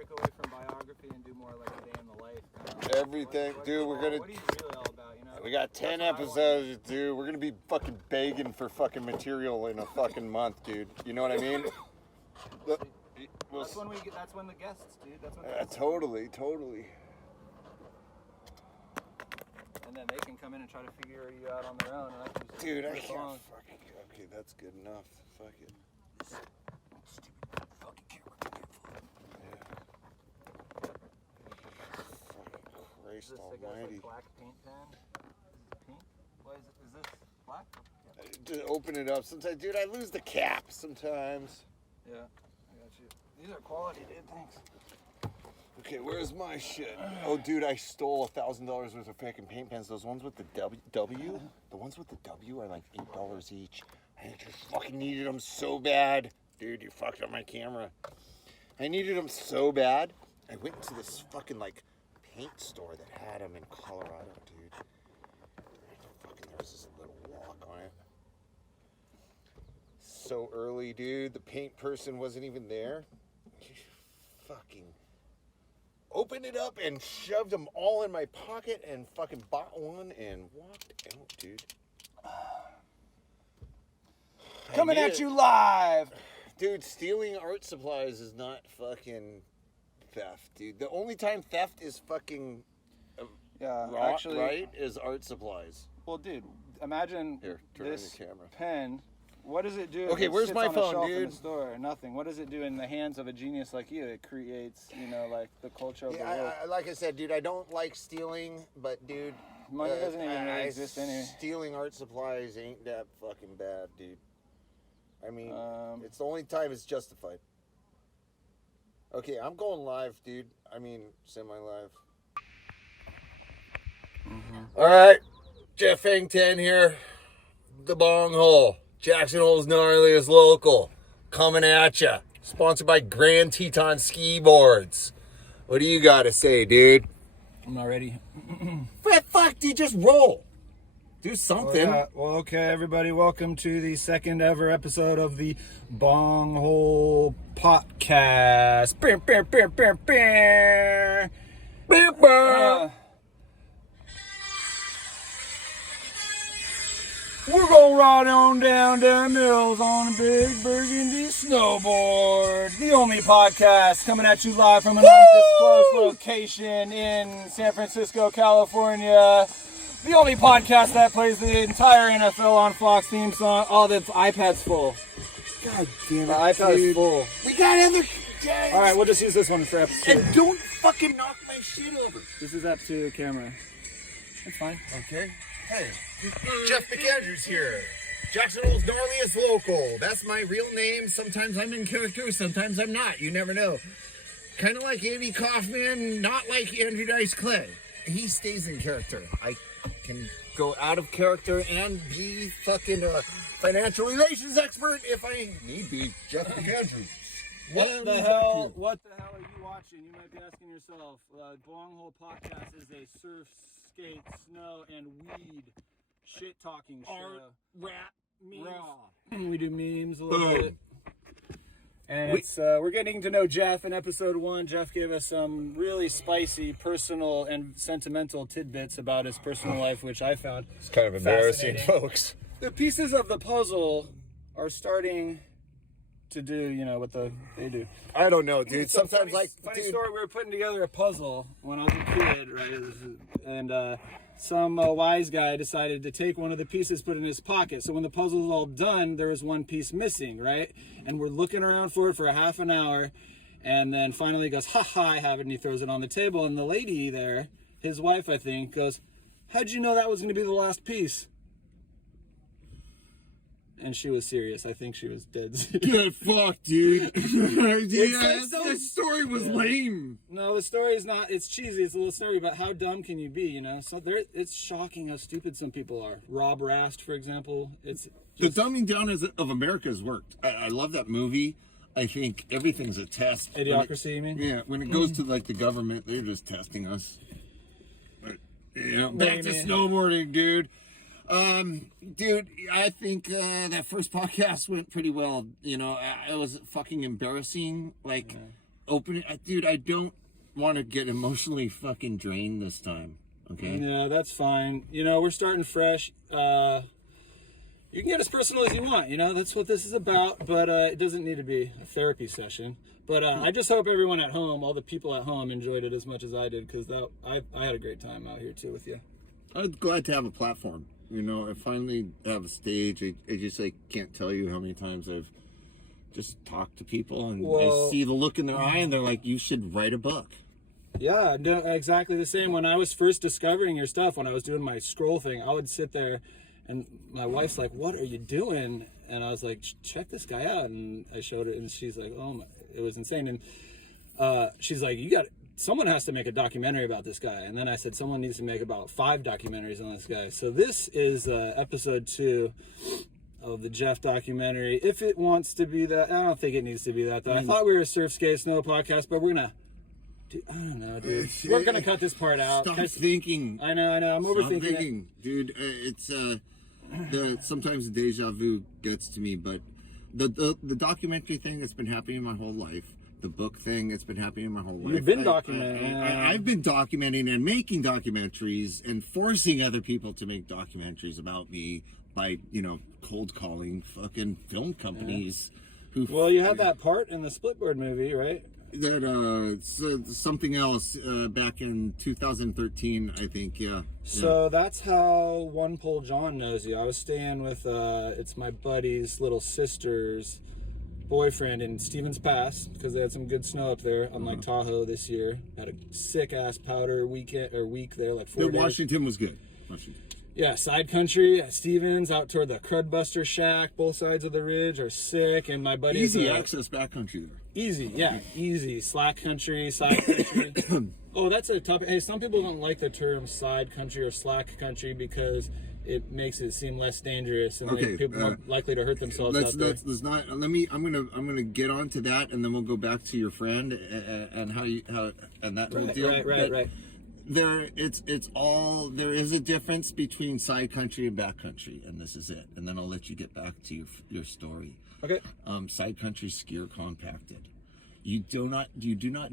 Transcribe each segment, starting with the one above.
break away from biography and do more like a day in the life. Everything, dude. We're gonna. What are you really all about? You know. We got 10 episodes, dude. We're gonna be fucking begging for fucking material in a fucking month, dude. You know what I mean? That's when the guests, dude. That's when. Totally. And then they can come in and try to figure you out on their own. And I can just dude, I can't fucking. Okay, that's good enough. Fuck it. Stupid fucking camera. Fucking Christ Is this almighty. like black paint pen? Pink? What is it? Is this black? To open it up sometimes, dude. I lose the cap sometimes. Yeah, I got you. These are quality, dude. Thanks. Okay, where's my shit? Oh, dude, I stole $1,000 worth of fucking paint pens. Those ones with the W, the ones with the W are like $8 each. I just fucking needed them so bad. Dude, you fucked up my camera. I needed them so bad. I went to this fucking like paint store that had them in Colorado, dude. Fucking, there was this little walk on it. So early, dude. The paint person wasn't even there. Fucking opened it up and shoved them all in my pocket and fucking bought one and walked out, dude. Coming at you live! Dude, stealing art supplies is not fucking theft, dude. The only time theft is fucking right is art supplies. Well, dude, imagine Here, turn on this the camera. pen. What does it do? Okay, if it where's sits my on a phone, shelf dude? In the store? Nothing. What does it do in the hands of a genius like you? It creates, like the culture of the world. Like I said, dude, I don't like stealing, but dude, money doesn't even really exist anyway. Stealing art supplies ain't that fucking bad, dude. I mean, it's the only time it's justified. Okay, I'm going live, dude. I mean, semi-live. All right, Geoff 10 here. The Bonghole. Jackson Hole's gnarliest local. Coming at ya. Sponsored by Grand Teton Skiboards. What do you got to say, dude? I'm not ready. Fuck, dude, just roll. Do something. Well, okay, everybody, welcome to the second ever episode of the Bonghole podcast. We're gonna ride on down them hills on a big burgundy snowboard. The only podcast coming at you live from an undisclosed location in San Francisco, California. The only podcast that plays the entire NFL on Fox theme song. Oh, the iPad's full. God damn it, the iPad is full. We got other guys. All right, we'll just use this one for episode. And don't fucking knock my shit over. This is up to camera. That's fine. Okay. Hey, Geoff McAndrews here. Jackson Hole's gnarliest local. That's my real name. Sometimes I'm in character, sometimes I'm not. You never know. Kind of like Andy Kaufman, not like Andrew Dice Clay. He stays in character. I can go out of character and be fucking a financial relations expert if I need be. Geoff McAndrews. What the hell are you watching? You might be asking yourself. Bonghole Podcast is a surf, skate, snow, and weed shit-talking show. Rap, memes. Raw. We do memes a little bit. And we're getting to know Geoff in episode 1. Geoff gave us some really spicy, personal, and sentimental tidbits about his personal life, which I found It's kind of embarrassing, folks. The pieces of the puzzle are starting to do, what they do. I don't know, dude. Sometimes, funny story. We were putting together a puzzle when I was a kid, right? And some wise guy decided to take one of the pieces, put it in his pocket. So when the puzzle was all done, there was one piece missing, right? And we're looking around for it for a half an hour, and then finally he goes, "Ha ha, I have it," and he throws it on the table. And the lady there, his wife, I think, goes, "How'd you know that was going to be the last piece?" And she was serious. I think she was dead serious. Good fuck, dude. The story was lame. No, the story is not. It's cheesy. It's a little story, but how dumb can you be, So it's shocking how stupid some people are. Rob Rast, for example. It's just... The dumbing down of America has worked. I love that movie. I think everything's a test. Idiocracy, you mean? Yeah, when it goes to the government, they're just testing us. But back to snowboarding, dude. Dude, I think that first podcast went pretty well. It was fucking embarrassing. open it. Dude, I don't want to get emotionally fucking drained this time. Okay. Yeah, that's fine. You know, we're starting fresh. You can get as personal as you want. You know, that's what this is about. But it doesn't need to be a therapy session. But I just hope everyone at home, all the people at home, enjoyed it as much as I did, because I had a great time out here too with you. I was glad to have a platform. You know, I finally have a stage. I just like can't tell you how many times I've just talked to people and I see the look in their eye and they're like, "You should write a book." Yeah, no, exactly the same. When I was first discovering your stuff, when I was doing my scroll thing, I would sit there and my wife's like, "What are you doing?" And I was like, "Check this guy out." And I showed her and she's like, "Oh my," it was insane. And she's like, someone has to make a documentary about this guy. And then I said, someone needs to make about 5 documentaries on this guy. So this is episode 2 of the Geoff documentary. If it wants to be that, I don't think it needs to be that, though. I thought we were a surf, skate, snow podcast, but we're gonna, I don't know, dude. We're gonna cut this part out. Stop thinking. I know, I'm overthinking it. Dude. It's sometimes the deja vu gets to me, but the documentary thing that's been happening my whole life. The book thing, it's been happening my whole life. You've been documenting. I've been documenting and making documentaries and forcing other people to make documentaries about me by, you know, cold calling fucking film companies. Who? Well, you had that part in the Splitboard movie, right? That something else back in 2013, I think. Yeah. So that's how One Pole John knows you. I was staying with it's my buddy's little sister's boyfriend in Stevens Pass, because they had some good snow up there, unlike Tahoe this year. Had a sick ass powder week there, like 4 days. Washington was good. Washington. Yeah, Sidecountry at Stevens, out toward the Crudbuster Shack. Both sides of the ridge are sick, and my buddy easy access backcountry there. Easy, yeah, easy. Slack country, side country. Oh, that's a topic. Hey, some people don't like the term side country or slack country because it makes it seem less dangerous and like people more likely to hurt themselves out there. Let's not. I'm gonna get on to that, and then we'll go back to your friend and how and that whole deal. Right. There is a difference between side country and back country, and this is it. And then I'll let you get back to your story. Okay. Side country skier compacted. You do not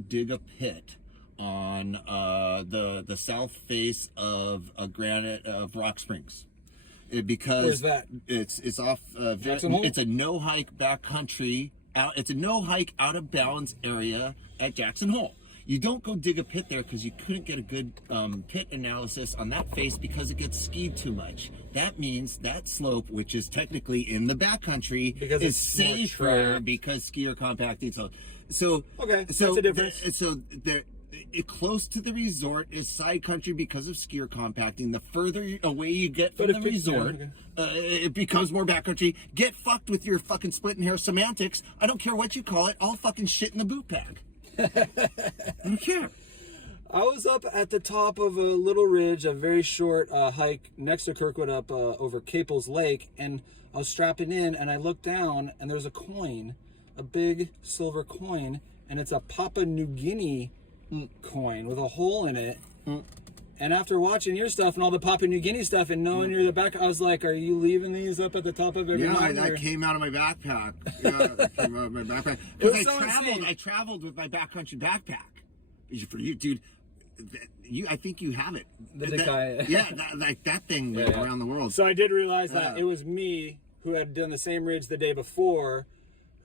dig a pit on the south face of Rock Springs, because where's that? It's off. It's a no hike backcountry out. It's a no hike out of bounds area at Jackson Hole. You don't go dig a pit there because you couldn't get a good pit analysis on that face because it gets skied too much. That means that slope, which is technically in the backcountry, is safer because skier compacting. So okay, that's a difference. Close to the resort is side country because of skier compacting. The further away you get from the resort, it becomes more backcountry. Get fucked with your fucking splitting hair semantics. I don't care what you call it. All fucking shit in the boot bag. I don't care. I was up at the top of a little ridge, a very short hike next to Kirkwood up over Caples Lake, and I was strapping in, and I looked down, and there was a coin, a big silver coin, and it's a Papua New Guinea coin with a hole in it. And after watching your stuff and all the Papua New Guinea stuff and knowing you're the back, I was like, are you leaving these up at the top of every mountain? Yeah, that came out of my backpack. That came out of my backpack. Because I traveled with my backcountry backpack. For you, dude, I think you have it. That thing went around the world. So I did realize that it was me who had done the same ridge the day before,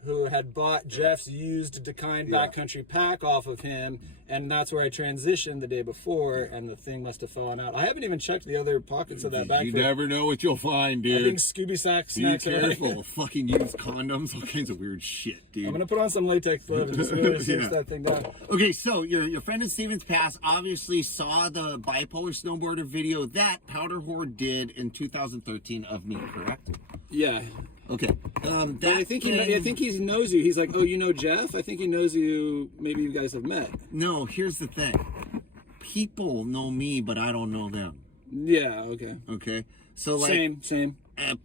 who had bought Geoff's used Teton backcountry pack off of him, and that's where I transitioned the day before, and the thing must have fallen out. I haven't even checked the other pockets of that backpack. You never know what you'll find, dude. I think Scooby snacks. Be careful. Fucking used condoms, all kinds of weird shit, dude. I'm gonna put on some latex gloves and just really cinch that thing down. Okay, so your friend in Stevens Pass obviously saw the bipolar snowboarder video that Powder Horde did in 2013 of me, correct? Yeah. Okay. I think he knows you. He's like, oh, you know Geoff? I think he knows you. Maybe you guys have met. No, here's the thing. People know me, but I don't know them. Yeah. Okay. Okay. So like same.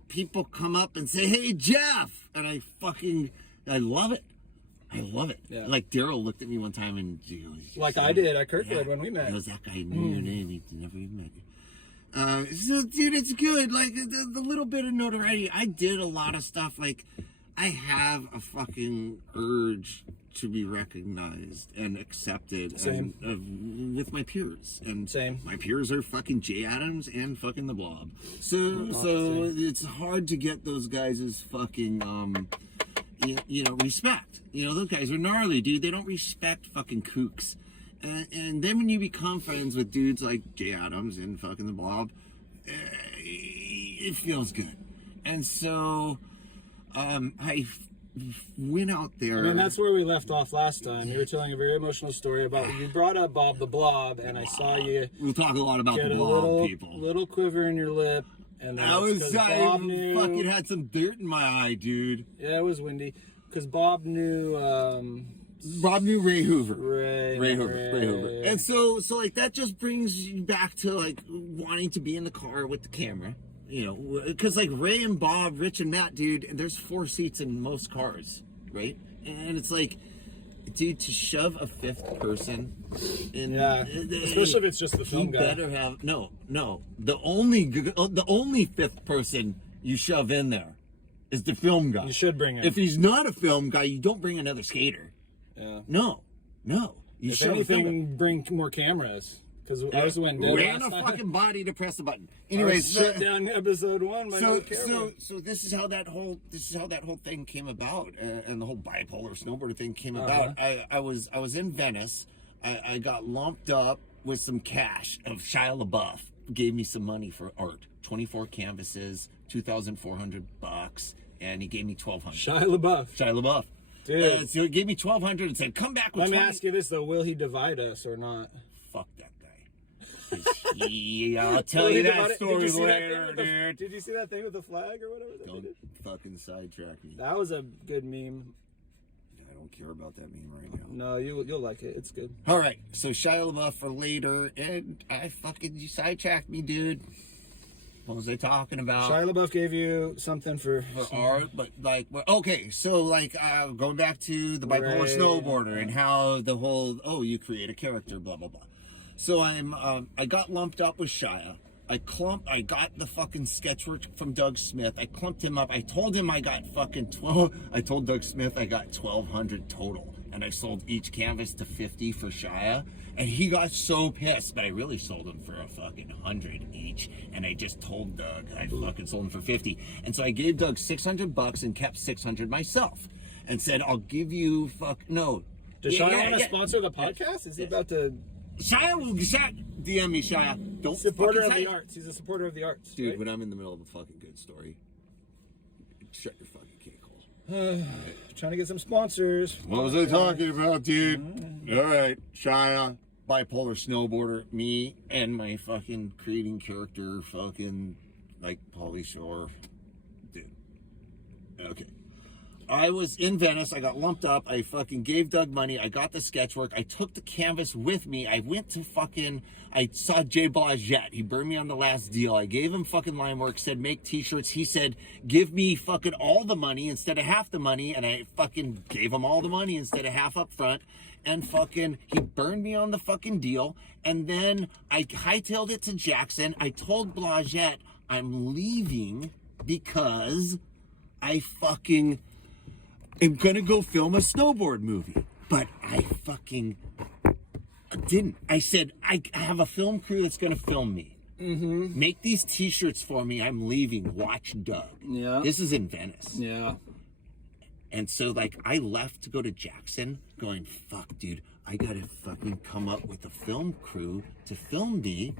People come up and say, "Hey, Geoff," and I love it. I love it. Yeah. Like Daryl looked at me one time and like I did at Kirkwood when we met. He goes, that guy knew your name. He never even met you. So, dude, it's good. Like the little bit of notoriety. I did a lot of stuff. Like I have a fucking urge to be recognized and accepted. Same. And, with my peers. And Same. my peers are fucking Jay Adams and fucking the Blob. So it's hard to get those guys' fucking you know, respect. You know, those guys are gnarly, dude. They don't respect fucking kooks. And then when you become friends with dudes like Jay Adams and fucking the Blob, it feels good. And so I went out there. I mean, that's where we left off last time. You were telling a very emotional story about, you brought up Bob the Blob, and I saw you we'll talk a lot about get the a Blob, people. little quiver in your lip. And I fucking had some dirt in my eye, dude. Yeah, it was windy. Because Bob knew Ray Hoover. Ray Hoover. And so like that just brings you back to like wanting to be in the car with the camera, you know, because like Ray and Bob, Rich and Matt, dude, and there's 4 seats in most cars, right? And it's like, dude, to shove a 5th person in, especially if it's just the film guy. Better have no. The only 5th person you shove in there is the film guy. You should bring him. If he's not a film guy, you don't bring another skater. Yeah. No. You If anything, bring more cameras. Because ours went down. Ran a fucking body to press the button. Anyways, shut down episode 1. So this is how that whole thing came about, and the whole bipolar snowboarder thing came about. I was in Venice. I got lumped up with some cash of Shia LaBeouf. Gave me some money for art. 24 canvases, $2,400, and he gave me $1,200. Shia LaBeouf. Dude. So he gave me $1,200 and said, "Come back with." Let me ask you this though: will he divide us or not? Fuck that guy. Yeah, I'll tell you that story later, dude. Did you see that thing with the flag or whatever? Don't fucking sidetrack me. That was a good meme. I don't care about that meme right now. No, you'll like it. It's good. All right, so Shia LaBeouf for later, and you sidetracked me, dude. What was I talking about? Shia LaBeouf gave you something for art, but like, okay, so like going back to the bipolar snowboarder and how the whole you create a character, blah blah blah. So I got lumped up with Shia. I got the fucking sketchwork from Doug Smith. I clumped him up. I told him I got fucking 12. I told Doug Smith I got 1,200 total, and I sold each canvas to 50 for Shia. And he got so pissed, but I really sold them for a fucking 100 each. And I just told Doug I fucking sold them for 50. And so I gave Doug $600 and kept 600 myself, and said, "I'll give you no." Does Shia want to sponsor the podcast? Is he about to? Shia will DM me, Shia. Don't supporter of the arts. He's a supporter of the arts, dude. Right? When I'm in the middle of a fucking good story, shut your fucking cake hole. Trying to get some sponsors. What was I talking about, dude? All right, Shia. Bipolar snowboarder, me and my fucking creating character, fucking like Pauly Shore, dude. Okay. I was in Venice. I got lumped up. I fucking gave Doug money. I got the sketchwork. I took the canvas with me. I went to I saw Jay Blagette. He burned me on the last deal. I gave him fucking line work, said make t-shirts. He said, give me fucking all the money instead of half the money. And I fucking gave him all the money instead of half up front. And fucking, he burned me on the fucking deal. And then I hightailed it to Jackson. I told Blagette I'm leaving because I fucking am gonna go film a snowboard movie. But I fucking didn't. I said, I have a film crew that's gonna film me. Mm-hmm. Make these t-shirts for me. I'm leaving. Watch Doug. Yeah. This is in Venice. Yeah. And so, like, I left to go to Jackson going, fuck, dude, I gotta fucking come up with a film crew to film me.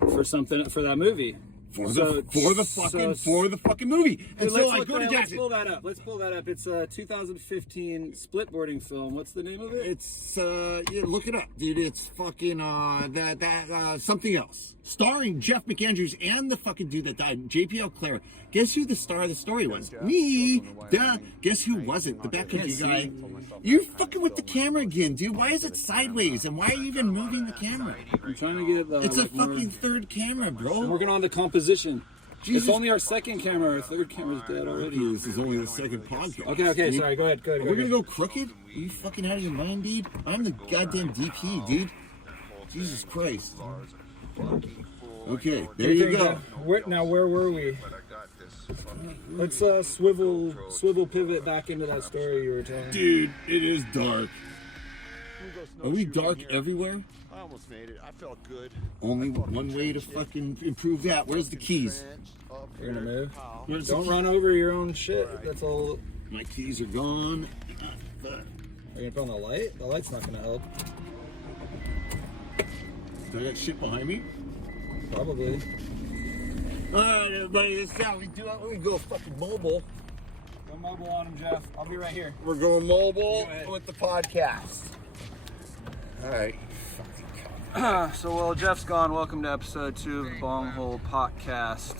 For that movie. For the fucking movie. And so I go to Jackson. Let's pull that up. It's a 2015 splitboarding film. What's the name of it? It's look it up, dude. It's fucking something else. Starring Jeff McAndrews and the fucking dude that died, JPL Clara. Guess who the star of the story was? Me. Duh. Guess who wasn't? The backcountry guy. You're fucking with the camera again, dude. Why is it sideways? And why are you even moving the camera? I'm trying to get it's a fucking third camera, bro. I'm working on the composition. Jesus. It's only our second camera. Our third camera's dead already. This is only the second podcast. Okay, dude. Sorry, go ahead. We're gonna go crooked? Are you fucking out of your mind, dude? I'm the goddamn DP, dude. Jesus Christ. Okay, there you go. Where were we? Let's swivel pivot back into that story you were telling. Dude, it is dark. Are we dark everywhere? I almost made it. I felt good. Only one way to fucking improve that. Where's the keys? You're gonna move? Where's Don't run over your own shit. That's all. My keys are gone. Are you gonna put on the light? The light's not gonna help. Do I got shit behind me? Probably. Alright, everybody, this is how we do it. We go fucking mobile. Go mobile on him, Jeff. I'll be right here. We're going mobile Go ahead. with the podcast. Alright. So while Jeff's gone, welcome to episode 2 of the Bonghole podcast.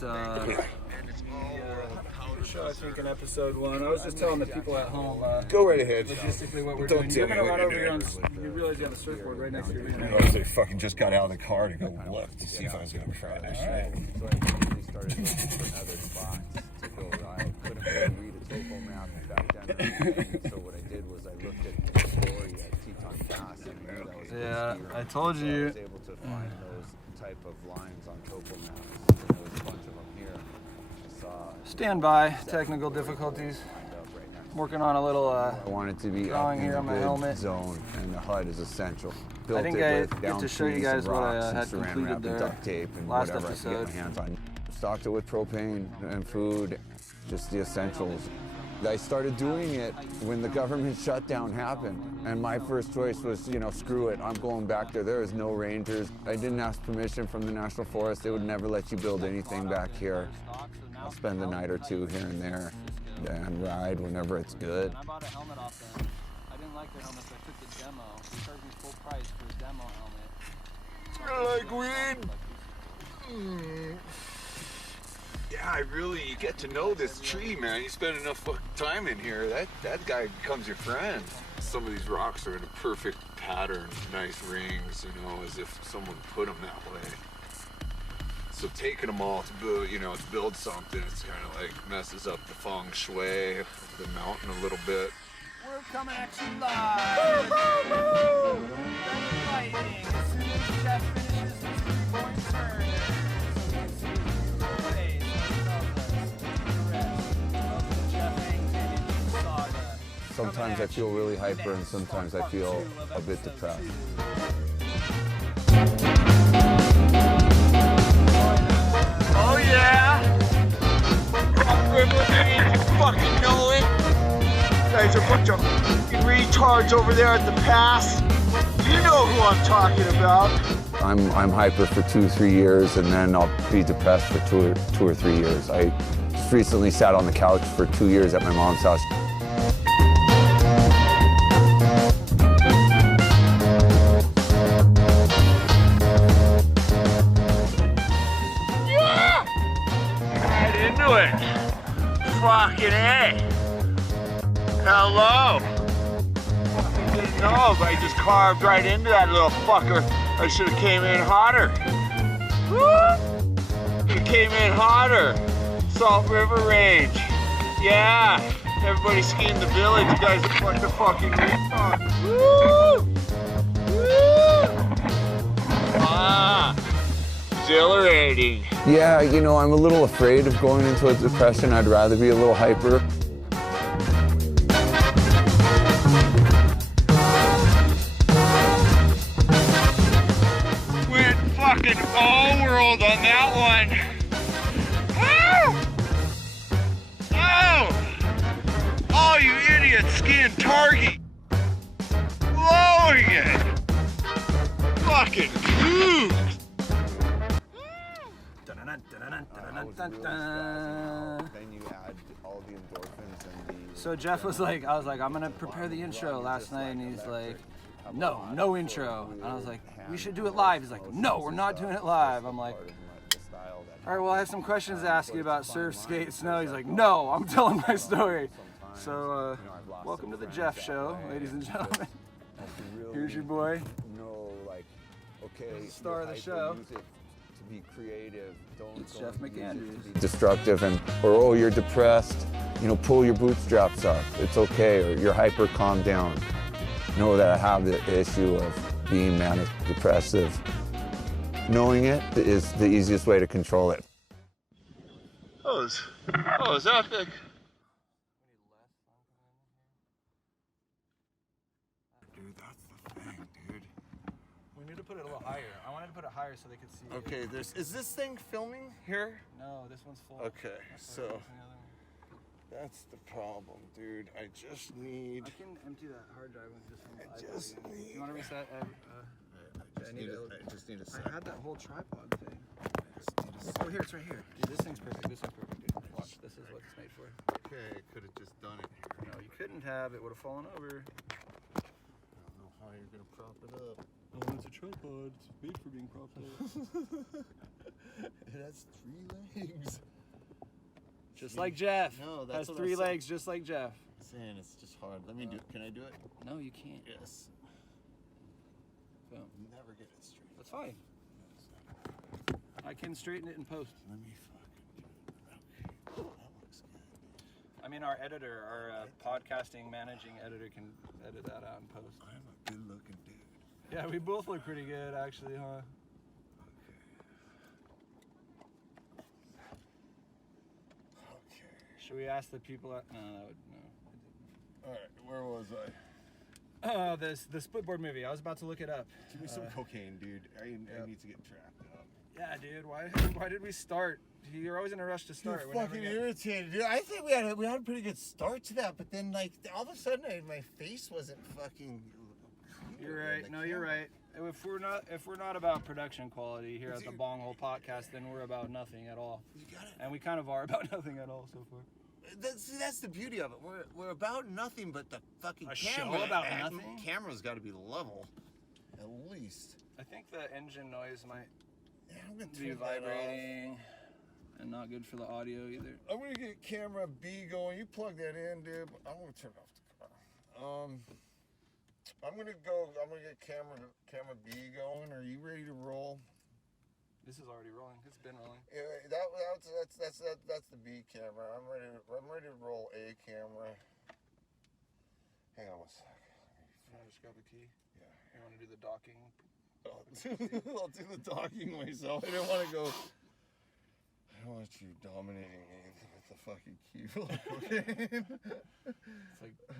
Show, I think, in episode 1. I was just telling the people at home. Go right ahead. Logistically, what we're Don't doing. You're tell gonna me run what over you're your own. doing. You realize you have a surfboard right next to your unit. I fucking just got out of the car to go look to see if I was gonna try this shit. So I immediately started looking for other spots to go. I couldn't really read a topo map back then. So what I did was I looked at the story at Teton Pass and knew that was Yeah, skier. I told So you. I was able to find those type of lines on topo maps. And there was a bunch of them here. I saw Stand by. Technical difficulties. lined up right next. Working on a little. I want it to be drawing up in here the on my good helmet. zone, and the HUD is essential. Built think it I with get down to show you trees guys and what I rocks and had saran completed wrap and there duct tape and last whatever I could episode. get my hands on. Stocked it with propane and food, just the essentials. I started doing it when the government shutdown happened, and my first choice was, screw it, I'm going back there. There is no rangers. I didn't ask permission from the National Forest. They would never let you build anything back here. I'll spend a night or two here and there and ride whenever it's good. I bought a helmet off them. I didn't like their helmet, so I took the demo. They charged me full price for a demo helmet. Like weed. Yeah, you get to know this tree, man. You spend enough fucking time in here, that guy becomes your friend. Some of these rocks are in a perfect pattern, nice rings, as if someone put them that way. So taking them all to build, to build something, it's kind of like messes up the feng shui of the mountain a little bit. We're coming at you live. Woo! Lightning. As soon as Jeff finishes his three-point turn, so we see the face of the rest of the Jeff Hangs Indian saga. Sometimes I feel really hyper and sometimes I feel a bit depressed. Oh yeah! Rock River, you fucking know it. Guys are a bunch of fucking retards over there at the pass. You know who I'm talking about. I'm hyper for 2-3 years and then I'll be depressed for two or 3 years. I just recently sat on the couch for 2 years at my mom's house. Right into it. Fucking A. Hello. I didn't know, but I just carved right into that little fucker. I should have came in hotter. Woo! Should have came in hotter. Salt River Range. Yeah. Everybody skiing the village. You guys look like the fucking retards. Woo! Woo! Ah. Exhilarating. Yeah, I'm a little afraid of going into a depression. I'd rather be a little hyper. Went fucking all world on that one. Oh! Oh, you idiots skiing target. Blowing it. Fucking cruise. Then you add all the endorphins and the... So Jeff was like, I was like, I'm gonna prepare the intro last night, and he's like, no intro. And I was like, we should do it live. He's like, no, we're not doing it live. I'm like, all right, well, I have some questions to ask you about surf, skate, snow. He's like, no, I'm telling my story. So, welcome to the Jeff Show, ladies and gentlemen. Here's your boy. Star of the show. Be creative. It's Jeff McAndrews. Destructive or you're depressed, pull your bootstraps up. It's okay. Or you're hyper, calm down. Know that I have the issue of being manic depressive. Knowing it is the easiest way to control it. Oh, was epic. Dude, that's the thing, dude. We need to put it a little higher. I wanted to put it higher so they could see. Okay, is this thing filming here? No, this one's full. Okay, so that's the problem, dude. I just need. I can empty that hard drive with this one. I just need. You want to reset? I just need a I second. had that whole tripod thing. Oh, here, it's right here. Dude, this thing's perfect. This one's perfect, dude. Watch, this is what it's made for. Okay, I could have just done it here. No, you couldn't have. It would have fallen over. I don't know how you're gonna prop it up. Oh, it's a tripod. It's made for being propped up. It has 3 legs. Just like Jeff. No, that's has what 3 I said. legs, just like Jeff. I'm saying it's just hard. Let me do it. Can I do it? No, you can't. Yes. Boom. Never get it straight. That's fine. I can straighten it in post. Let me fucking do it. Okay. That looks good. I mean, our editor, our podcasting managing editor can edit that out in post. I'm a good looking dude. Yeah, we both look pretty good, actually, huh? Okay. Should we ask the people? No, that would no. All right, where was I? The Splitboard movie. I was about to look it up. Give me some cocaine, dude. I need to get trapped up. Yeah, dude. Why did we start? You're always in a rush to start. You're We're never fucking getting- irritated, dude. I think we had a pretty good start to that, but then like all of a sudden my face wasn't fucking. You're right. No, you're right. If we're not about production quality here at the Bonghole podcast, then we're about nothing at all. You got it. And we kind of are about nothing at all so far. That's the beauty of it. We're about nothing, but the fucking A camera. show about nothing? Camera's got to be level, at least. I think the engine noise might Yeah, I'm gonna be turn that off. vibrating and not good for the audio either. I'm gonna get camera B going. You plug that in, dude. I'm gonna turn off the car. I'm gonna get camera B going. Are you ready to roll? This is already rolling. It's been rolling. Yeah, that's the B camera. I'm ready to roll A camera. Hang on one sec. Can I just grab a key? Yeah. You want to do the docking? I'll do the docking myself. I don't want you dominating me with the fucking key.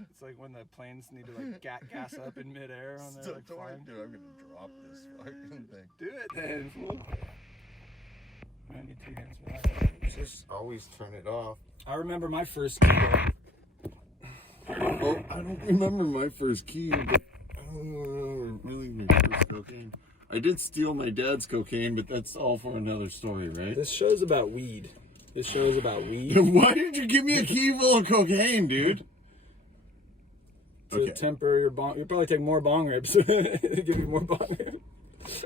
It's like when the planes need to like gas up in midair on their like flying. Dude, I'm gonna drop this fucking thing. Do it then, fool. I need 2 hands for that. Just always turn it off. I remember my first key. Oh, I don't remember my first key, but I don't remember really my first cocaine. I did steal my dad's cocaine, but that's all for another story, right? This show's about weed. This show is about weed. Why did you give me a key full of cocaine, dude? To temper your bong. You'll probably take more bong rips. Give you more bong rips.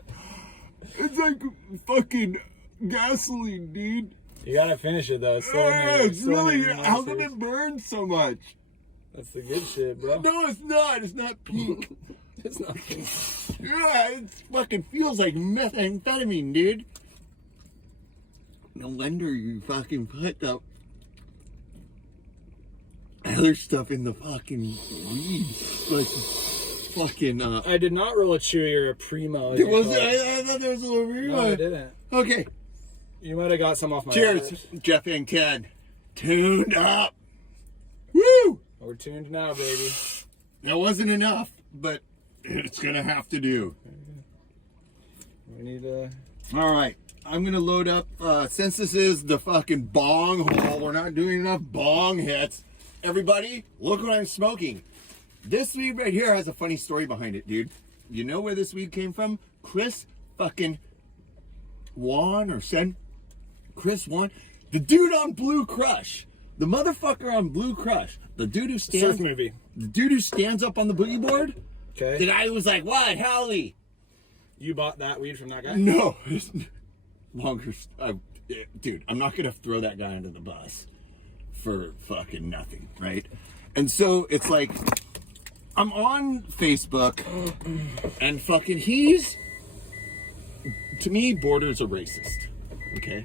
It's like fucking gasoline, dude. You gotta finish it though. It's still in there. It's really. How come it burns so much? That's the good shit, bro. No, it's not. It's not pink. It's not. Yeah, it fucking feels like methamphetamine, dude. No wonder you fucking put the other stuff in the fucking weed. Like fucking. I did not roll a chewy or a primo. It was. I thought there was a little weird. No, I didn't. Okay. You might have got some off my. Cheers, orders. Jeff and Ken. Tuned up. Woo! We're tuned now, baby. That wasn't enough, but it's gonna have to do. We need a. All right, I'm gonna load up. Since this is the fucking Bonghole, we're not doing enough bong hits. Everybody, look what I'm smoking. This weed right here has a funny story behind it, dude. You know where this weed came from? Chris fucking Juan or Sen. Chris Juan, the dude on Blue Crush, the motherfucker on Blue Crush, the dude who stands. Surf movie. The dude who stands up on the boogie board. Okay. The guy who was like, "What, Howley?" You bought that weed from that guy? No, it's longer. Dude, I'm not gonna throw that guy under the bus for fucking nothing, right? And so it's like, I'm on Facebook, and fucking he's, to me, borders a racist. Okay,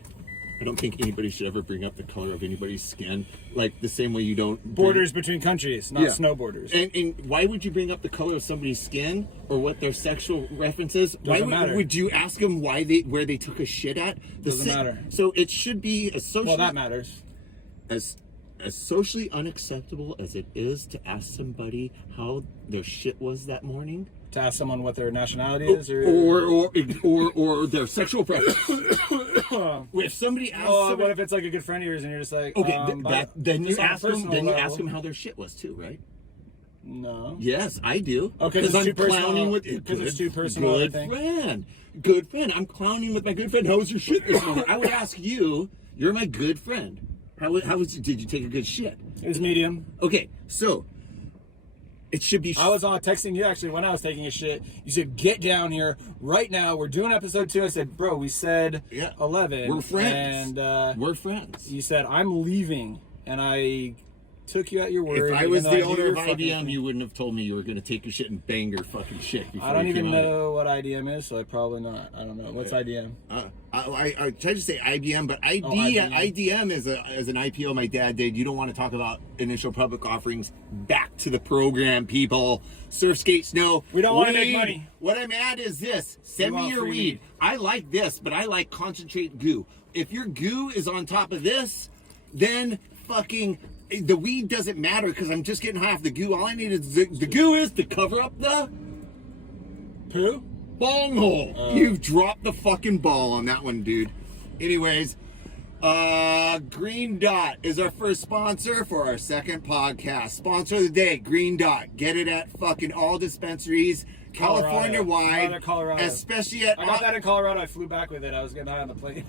I don't think anybody should ever bring up the color of anybody's skin, like the same way you don't Borders between countries, not snowboarders. And why would you bring up the color of somebody's skin or what their sexual reference is? Why would you ask them where they took a shit at? Doesn't matter. So it should be a social. Well, that matters. As socially unacceptable as it is to ask somebody how their shit was that morning. To ask someone what their nationality is, or their sexual preference. If somebody asks, what if it's like a good friend of yours and you're just like, okay, then you ask them. Then you ask them how their shit was too, right? No. Yes, I do. Okay, because I'm clowning with because it's too personal. Good friend. I'm clowning with my good friend. How was your shit this morning? I would ask you. You're my good friend. How was? Did you take a good shit? It was medium. Okay, so. It should be. I was texting you actually when I was taking a shit. You said, "Get down here right now. We're doing episode 2." I said, "Bro, we said 11. We're friends. And we're friends." You said, "I'm leaving," and I took you at your word. If I was the owner of IBM, you wouldn't have told me you were going to take your shit and bang your fucking shit. I don't even know what IDM is, so I probably not. I don't know what's IDM. I tried to say IBM, but IDM is an IPO my dad did. You don't want to talk about initial public offerings. Back to the program, people. Surf, skate, snow. We don't want to make money. What I'm at is this. Send me your weed. I like this, but I like concentrate goo. If your goo is on top of this, then fucking the weed doesn't matter because I'm just getting high off the goo. All I need is the goo is to cover up the poo. Bonghole. You've dropped the fucking ball on that one, dude. Anyways, Green Dot is our first sponsor for our second podcast. Sponsor of the day, Green Dot. Get it at fucking all dispensaries, California-wide. Colorado. Especially at... I got that in Colorado. I flew back with it. I was getting high on the plane.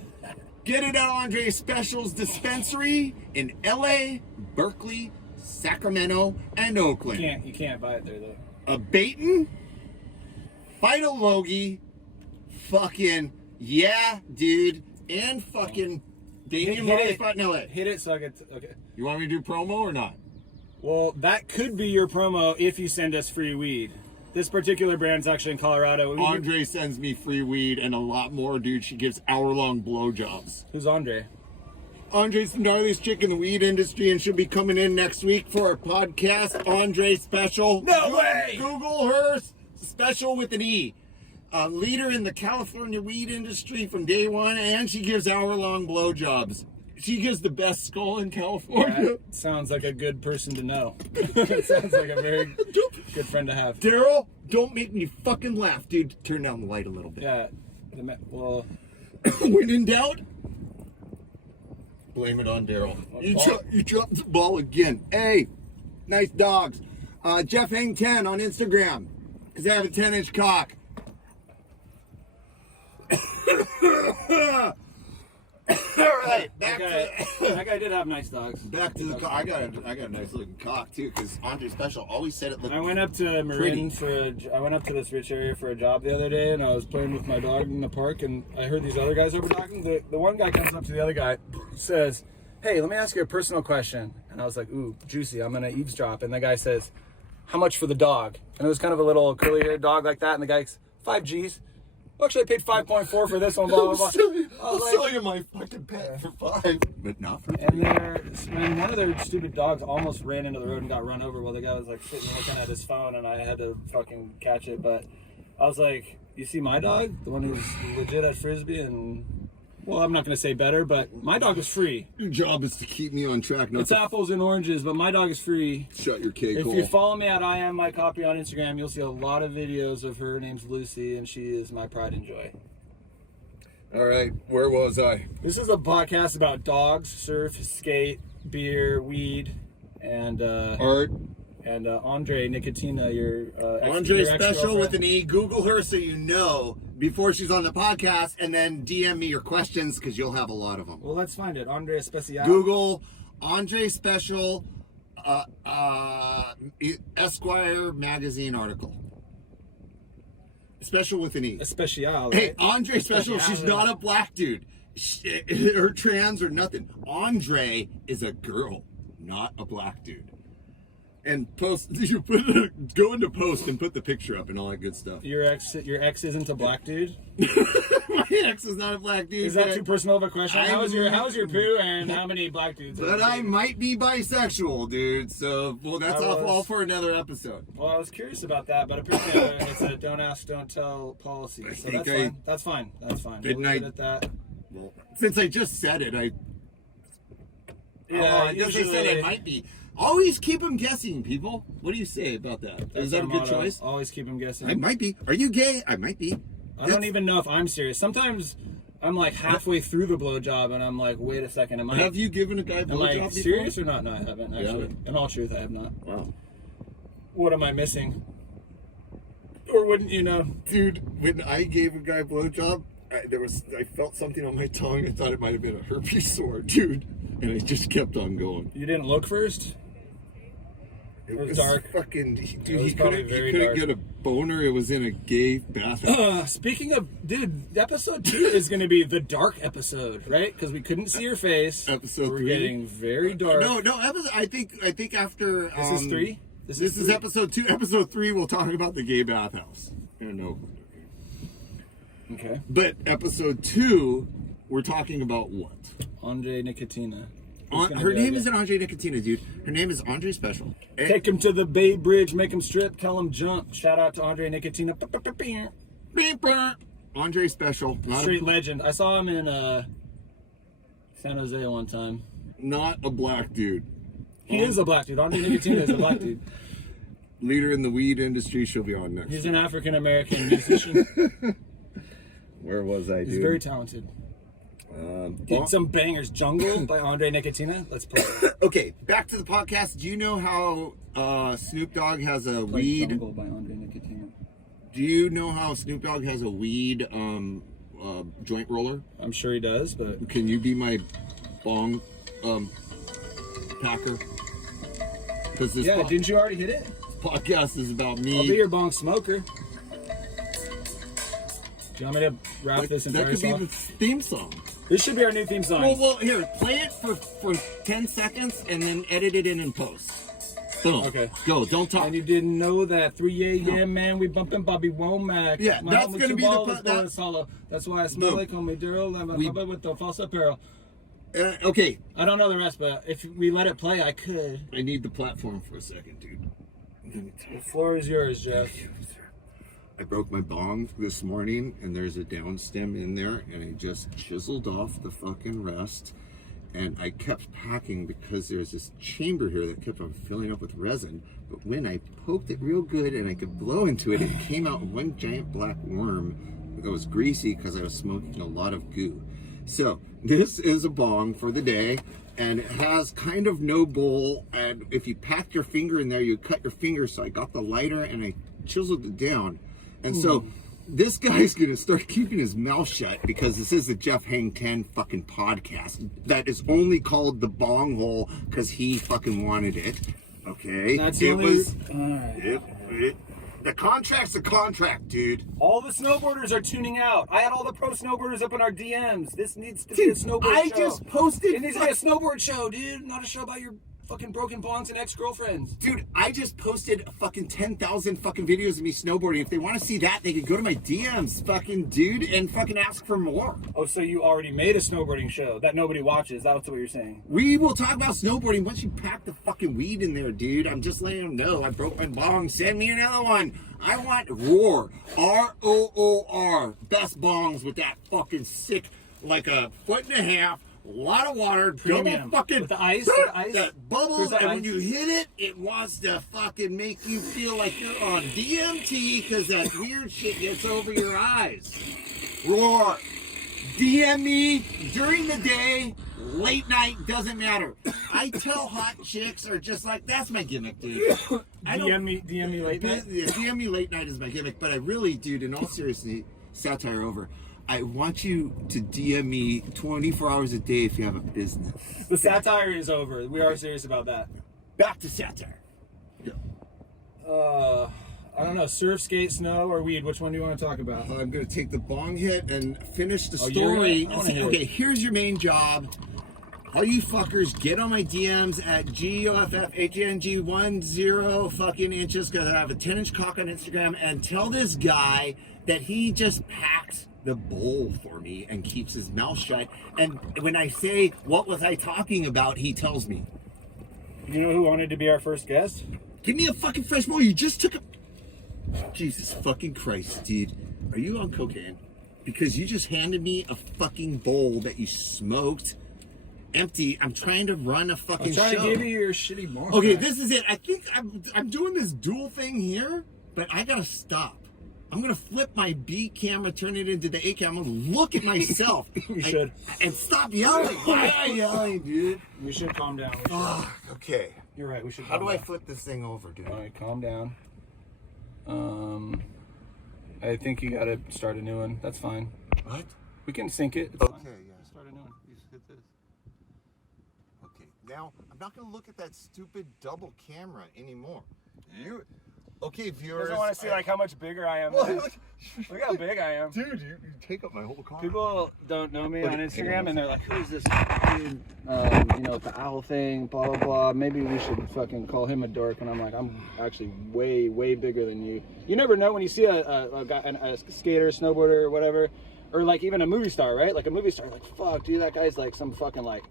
Get it at Aundre Speciale's dispensary in LA, Berkeley, Sacramento, and Oakland. You can't buy it there, though. Baton, Phytology, fucking, yeah, dude, and fucking Damien Spot in LA. Hit it so I get... Okay. You want me to do promo or not? Well, that could be your promo if you send us free weed. This particular brand's actually in Colorado. Aundre sends me free weed and a lot more, dude. She gives hour-long blowjobs. Who's Aundre? Aundre's the gnarliest chick in the weed industry and she'll be coming in next week for our podcast, Aundre Special. No way! Google her, Special with an E. A leader in the California weed industry from day one, and she gives hour-long blowjobs. She gives the best skull in California. That sounds like a good person to know. It sounds like a very good friend to have. Daryl, don't make me fucking laugh, dude. Turn down the light a little bit. Yeah. Well, when in doubt, blame it on Daryl. You dropped the ball again. Hey, nice dogs. Geoff Hang 10 on Instagram, because I have a 10-inch cock. Alright, that guy did have nice dogs. Back to the cock. I got a nice looking cock too, because Aundre Special always said it looked I went up to Marin I went up to this rich area for a job the other day, and I was playing with my dog in the park, and I heard these other guys over talking. The one guy comes up to the other guy, says, "Hey, let me ask you a personal question." And I was like, "Ooh, juicy, I'm gonna eavesdrop." And the guy says, "How much for the dog?" And it was kind of a little curly-haired dog like that, and the guy goes, "5 G's. Well, actually, I paid 5.4 for this one, blah, blah, blah." I'll sell you my fucking pet for 5, but not for 3. And one of their stupid dogs almost ran into the road and got run over while the guy was like sitting looking at his phone, and I had to fucking catch it. But I was like, "You see my dog, the one who's legit at Frisbee?" And well, I'm not gonna say better, but my dog is free. Your job is to keep me on track. It's apples and oranges, but my dog is free. Shut your cake hole. If you follow me at I Am My Copy on Instagram, you'll see a lot of videos of her. Her name's Lucy, and she is my pride and joy. All right, where was I? This is a podcast about dogs, surf, skate, beer, weed, and art. And Aundre Nicotina, your Aundre Special with an E. Google her so you know before she's on the podcast, and then DM me your questions because you'll have a lot of them. Well, let's find it. Aundre Speciale. Google Aundre Special Esquire magazine article. Special with an E. Speciale. Right? Hey, Aundre Special. She's not a black dude. Or trans or nothing. Aundre is a girl, not a black dude. And post, go into post and put the picture up and all that good stuff. Your ex isn't a black dude? My ex is not a black dude. Is that too personal of a question? How was your poo, and how many black dudes? But I might be bisexual, dude. So, well, that's all for another episode. Well, I was curious about that, but apparently it's a don't ask, don't tell policy. So that's fine. That's fine. We'll leave it at that. Well, since I just said it, I might be. Always keep them guessing, people. What do you say about that? Is that a good choice? Always keep them guessing. I might be. Are you gay? I might be. I don't even know if I'm serious. Sometimes I'm like halfway through the blowjob and I'm like, wait a second, have you given a guy a blowjob before? Serious or not? No, I haven't actually. Yeah. In all truth, I have not. Wow. What am I missing? Or wouldn't you know? Dude, when I gave a guy a blowjob, I felt something on my tongue. I thought it might have been a herpes sore, dude. And I just kept on going. You didn't look first? It was dark. Fucking, dude, he couldn't get a boner. It was in a gay bathroom. Speaking of, dude, episode 2 is going to be the dark episode, right? Because we couldn't see your face. Episode 3. We're getting very dark. No. I think after this is 3. This is episode 2. Episode 3, we'll talk about the gay bathhouse. No. Okay. But episode 2, we're talking about what? Aundre Nicotina. Her name isn't Aundre Nicotina, dude. Her name is Aundre Special. Take him to the Bay Bridge, make him strip, tell him jump. Shout out to Aundre Nicotina. Aundre Special. Street legend. I saw him in San Jose one time. Not a black dude. He is a black dude. Aundre Nicotina is a black dude. Leader in the weed industry. She'll be on next. He's an African American musician. Where was I, dude? He's very talented. Did some bangers. Jungle by Aundre Nicotina. Let's play. Okay, back to the podcast. Do you know how Snoop Dogg has a weed? Jungle by Aundre Nicotina. Do you know how Snoop Dogg has a weed joint roller? I'm sure he does, but can you be my bong packer? Didn't you already hit it? This podcast is about me. I'll be your bong smoker. Do you want me to wrap this entire song? That could be the theme song. This should be our new theme song. Well, here, play it for 10 seconds and then edit it in post. Boom. Okay. Go, don't talk. And you didn't know that 3 a.m. man, we bumping Bobby Womack. Yeah, that's going to be the solo. That's why I smell like homie Daryl. I'm with the false apparel. Okay. I don't know the rest, but if we let it play, I could. I need the platform for a second, dude. The floor is yours, Jeff. I broke my bong this morning, and there's a down stem in there, and I just chiseled off the fucking rest, and I kept packing because there's this chamber here that kept on filling up with resin, but when I poked it real good and I could blow into it, it came out one giant black worm that was greasy because I was smoking a lot of goo. So this is a bong for the day, and it has kind of no bowl, and if you pack your finger in there, you cut your finger, so I got the lighter and I chiseled it down. And so this guy's gonna start keeping his mouth shut because this is the Geoff Hang 10 fucking podcast that is only called the Bonghole because he fucking wanted it. Okay, that's the contract's a contract, dude. All the snowboarders are tuning out. I had all the pro snowboarders up in our DMs. This needs to be a snowboard show. I just posted. It needs to be a snowboard show, dude. Not a show about your fucking broken bongs and ex-girlfriends. Dude, I just posted fucking 10,000 fucking videos of me snowboarding. If they want to see that, they could go to my DMs, fucking dude, and fucking ask for more. Oh, so you already made a snowboarding show that nobody watches. That's what you're saying. We will talk about snowboarding once you pack the fucking weed in there, dude. I'm just letting them know. I broke my bong. Send me another one. I want Roar. R-O-O-R. Best bongs with that fucking sick, like a foot and a half. A lot of water, Premium. double fucking with the ice, that bubbles, and when you hit it, it wants to fucking make you feel like you're on DMT because that weird shit gets over your eyes. Roar. DM me during the day, late night, doesn't matter. I tell hot chicks are just like, that's my gimmick, dude. DM me late night? Yeah, DM me late night is my gimmick, but I really, dude, in all seriousness, satire over. I want you to DM me 24 hours a day if you have a business. The satire is over. We are serious about that. Back to satire. I don't know. Surf, skate, snow, or weed. Which one do you want to talk about? I'm going to take the bong hit and finish the story. Okay, here's your main job. all you fuckers, get on my DMs at GOFFHNG10 fucking inches, because I have a 10-inch cock on Instagram, and tell this guy that he just packs the bowl for me and keeps his mouth shut. And when I say, what was I talking about, he tells me. You know who wanted to be our first guest? Give me a fucking fresh bowl. You just took a... Jesus fucking Christ, dude. Are you on cocaine? Because you just handed me a fucking bowl that you smoked empty. I'm trying to run a fucking show. I'm trying to give you your shitty bowl. Okay, this is it. I think I'm doing this dual thing here, but I gotta stop. I'm gonna flip my B camera, turn it into the A camera. I'm gonna look at myself. You should. And stop yelling. Why are you yelling, dude? We should calm down. Okay. You're right. We should. How do I flip this thing over, dude? All right, calm down. I think you gotta start a new one. That's fine. What? We can sync it. It's Okay, fine. yeah. Start a new one. You just hit this. Okay, now I'm not gonna look at that stupid double camera anymore. Okay, viewers. Doesn't want to see like how much bigger I am. Look how big I am. Dude, you take up my whole car. People don't know me on Instagram, and they're like, "Who's this dude? You know, with the owl thing, blah blah blah. Maybe we should fucking call him a dork." And I'm like, "I'm actually way way bigger than you." You never know when you see a guy, a skater, snowboarder, or whatever, or like even a movie star, right? Like a movie star, like fuck, dude, that guy's like some fucking like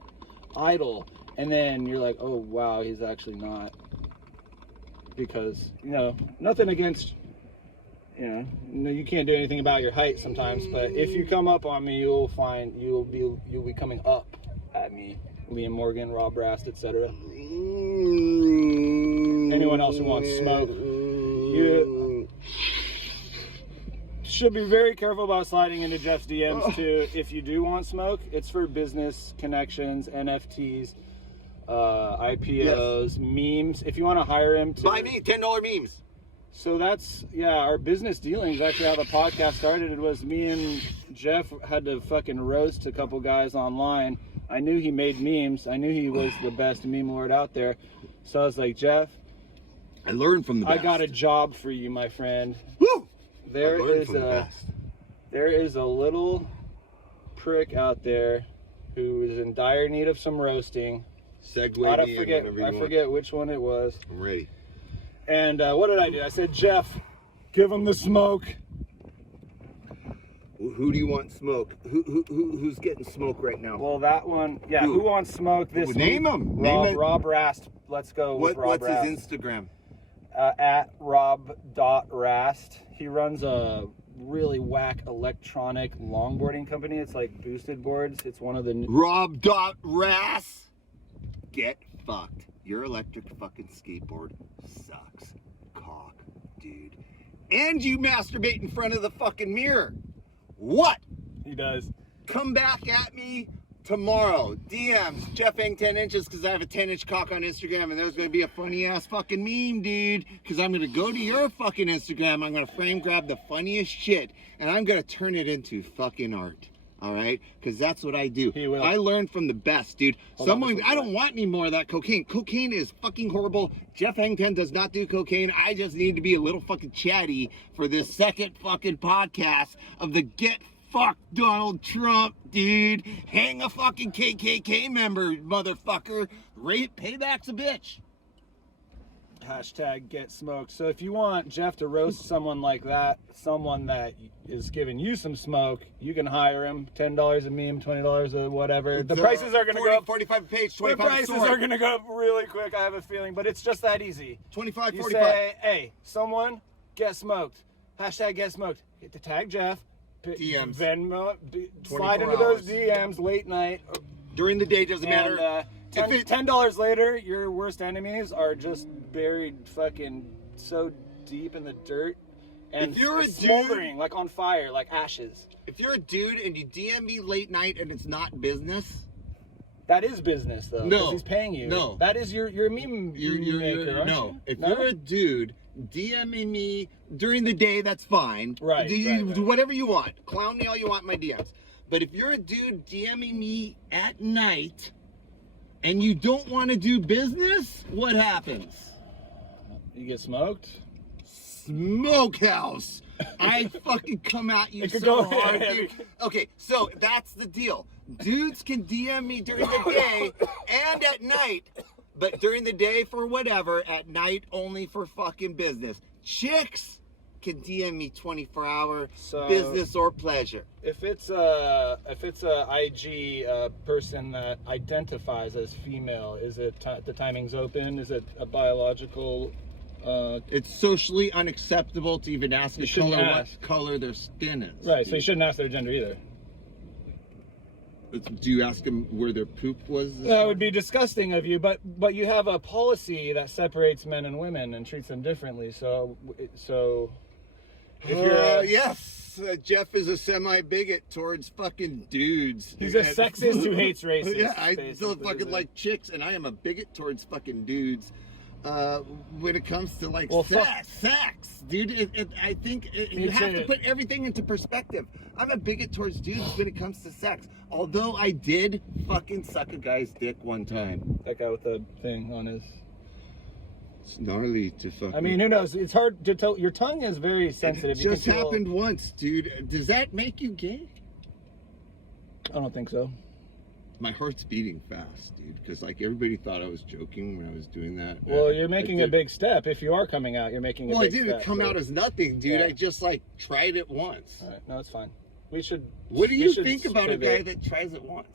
idol, and then you're like, "Oh wow, he's actually not." Because, you know, nothing against, you know, you can't do anything about your height sometimes, but if you come up on me, you'll be coming up at me. Liam Morgan, Rob Rast, etc. Anyone else who wants smoke, you should be very careful about sliding into Jeff's DMs too. If you do want smoke, it's for business connections, NFTs. IPOs, memes. If you want to hire him to Buy me $10 memes. So that's, yeah, our business dealings. Actually, how the podcast started, it was me and Jeff had to fucking roast a couple guys online. I knew he made memes. I knew he was the best meme lord out there. So I was like, Jeff, I learned from the best. I got a job for you, my friend. Woo! There is a little prick out there who is in dire need of some roasting. Segue I me forget. whenever you I want. forget which one it was. I'm ready. And what did I do? I said, Jeff, give him the smoke. Who do you want smoke? Who's getting smoke right now? Well, that one, yeah. Who wants smoke this week? Name him. Rob Rast. Let's go with Rob What's Rast. his Instagram? At rob.rast. He runs a really whack electronic longboarding company. It's like Boosted Boards. It's one of the Rob.rast. Get fucked. Your electric fucking skateboard sucks. Cock, dude. And you masturbate in front of the fucking mirror. What? He does. Come back at me tomorrow. DMs, Jeff Hang 10 inches, because I have a 10-inch cock on Instagram, and there's going to be a funny-ass fucking meme, dude. Because I'm going to go to your fucking Instagram, I'm going to frame grab the funniest shit, and I'm going to turn it into fucking art. All right, because that's what I do. He will. I learned from the best, dude. I don't want any more of that cocaine. Cocaine is fucking horrible. Jeff Hangten does not do cocaine. I just need to be a little fucking chatty for this second fucking podcast of the Get Fucked Donald Trump, dude. Hang a fucking KKK member, motherfucker. Payback's a bitch. Hashtag get smoked. So if you want Jeff to roast someone like that, someone that is giving you some smoke, you can hire him. $10 a meme, $20 a whatever. The prices are going to go up. 45 a page, 25 The prices are going to go up really quick, I have a feeling, but it's just that easy. 25, You 45. say, hey, someone, get smoked. Hashtag get smoked. Hit the tag Jeff. DMs. Venmo. Slide 24 into those hours. DMs late night. During the day, doesn't matter. And, $10 later, your worst enemies are just buried fucking so deep in the dirt and If you're a smoldering, like on fire, like ashes. If you're a dude and you DM me late night and it's not business, That is business, though. No. 'cause he's paying you. No. That is your meme maker, aren't no. you? If you're a dude DMing me during the day, that's fine. Right, Do whatever you want. Clown me all you want in my DMs. But if you're a dude DMing me at night and you don't want to do business, what happens? You get smoked? Smokehouse. I fucking come at you It could so go- hard, dude. Okay, so that's the deal. Dudes can DM me during the day and at night, but during the day for whatever, at night only for fucking business. Chicks can DM me 24-hour So- business or pleasure. If it's a IG person that identifies as female, is it the timing's open? Is it a biological? It's socially unacceptable to even ask You a shouldn't color ask. what color their skin is. Right. So you shouldn't ask their gender either. Do you ask them where their poop was? That would be disgusting of you, but you have a policy that separates men and women and treats them differently. So if you're yes, Jeff is a semi-bigot towards fucking dudes. he's a sexist who hates racists. Yeah, I still basically, fucking but- like chicks, and I am a bigot towards fucking dudes. When it comes to like Well, sex, dude, I think you Me have too. to put everything into perspective. I'm a bigot towards dudes when it comes to sex. Although I did fucking suck a guy's dick one time. that guy with the thing on his. It's gnarly to fucking. I mean, who knows? It's hard to tell. Your tongue is very sensitive. It You can just feel- happened once, dude. Does that make you gay? I don't think so. My heart's beating fast, dude, because like everybody thought I was joking when I was doing that. Well, I you're making a did- big step. If you are coming out, you're making a Well, I big step. didn't come so- out as nothing, dude. Yeah. I just like tried it once. All right, no, it's fine. We should. What do we you should think about a pivot. guy that tries it once?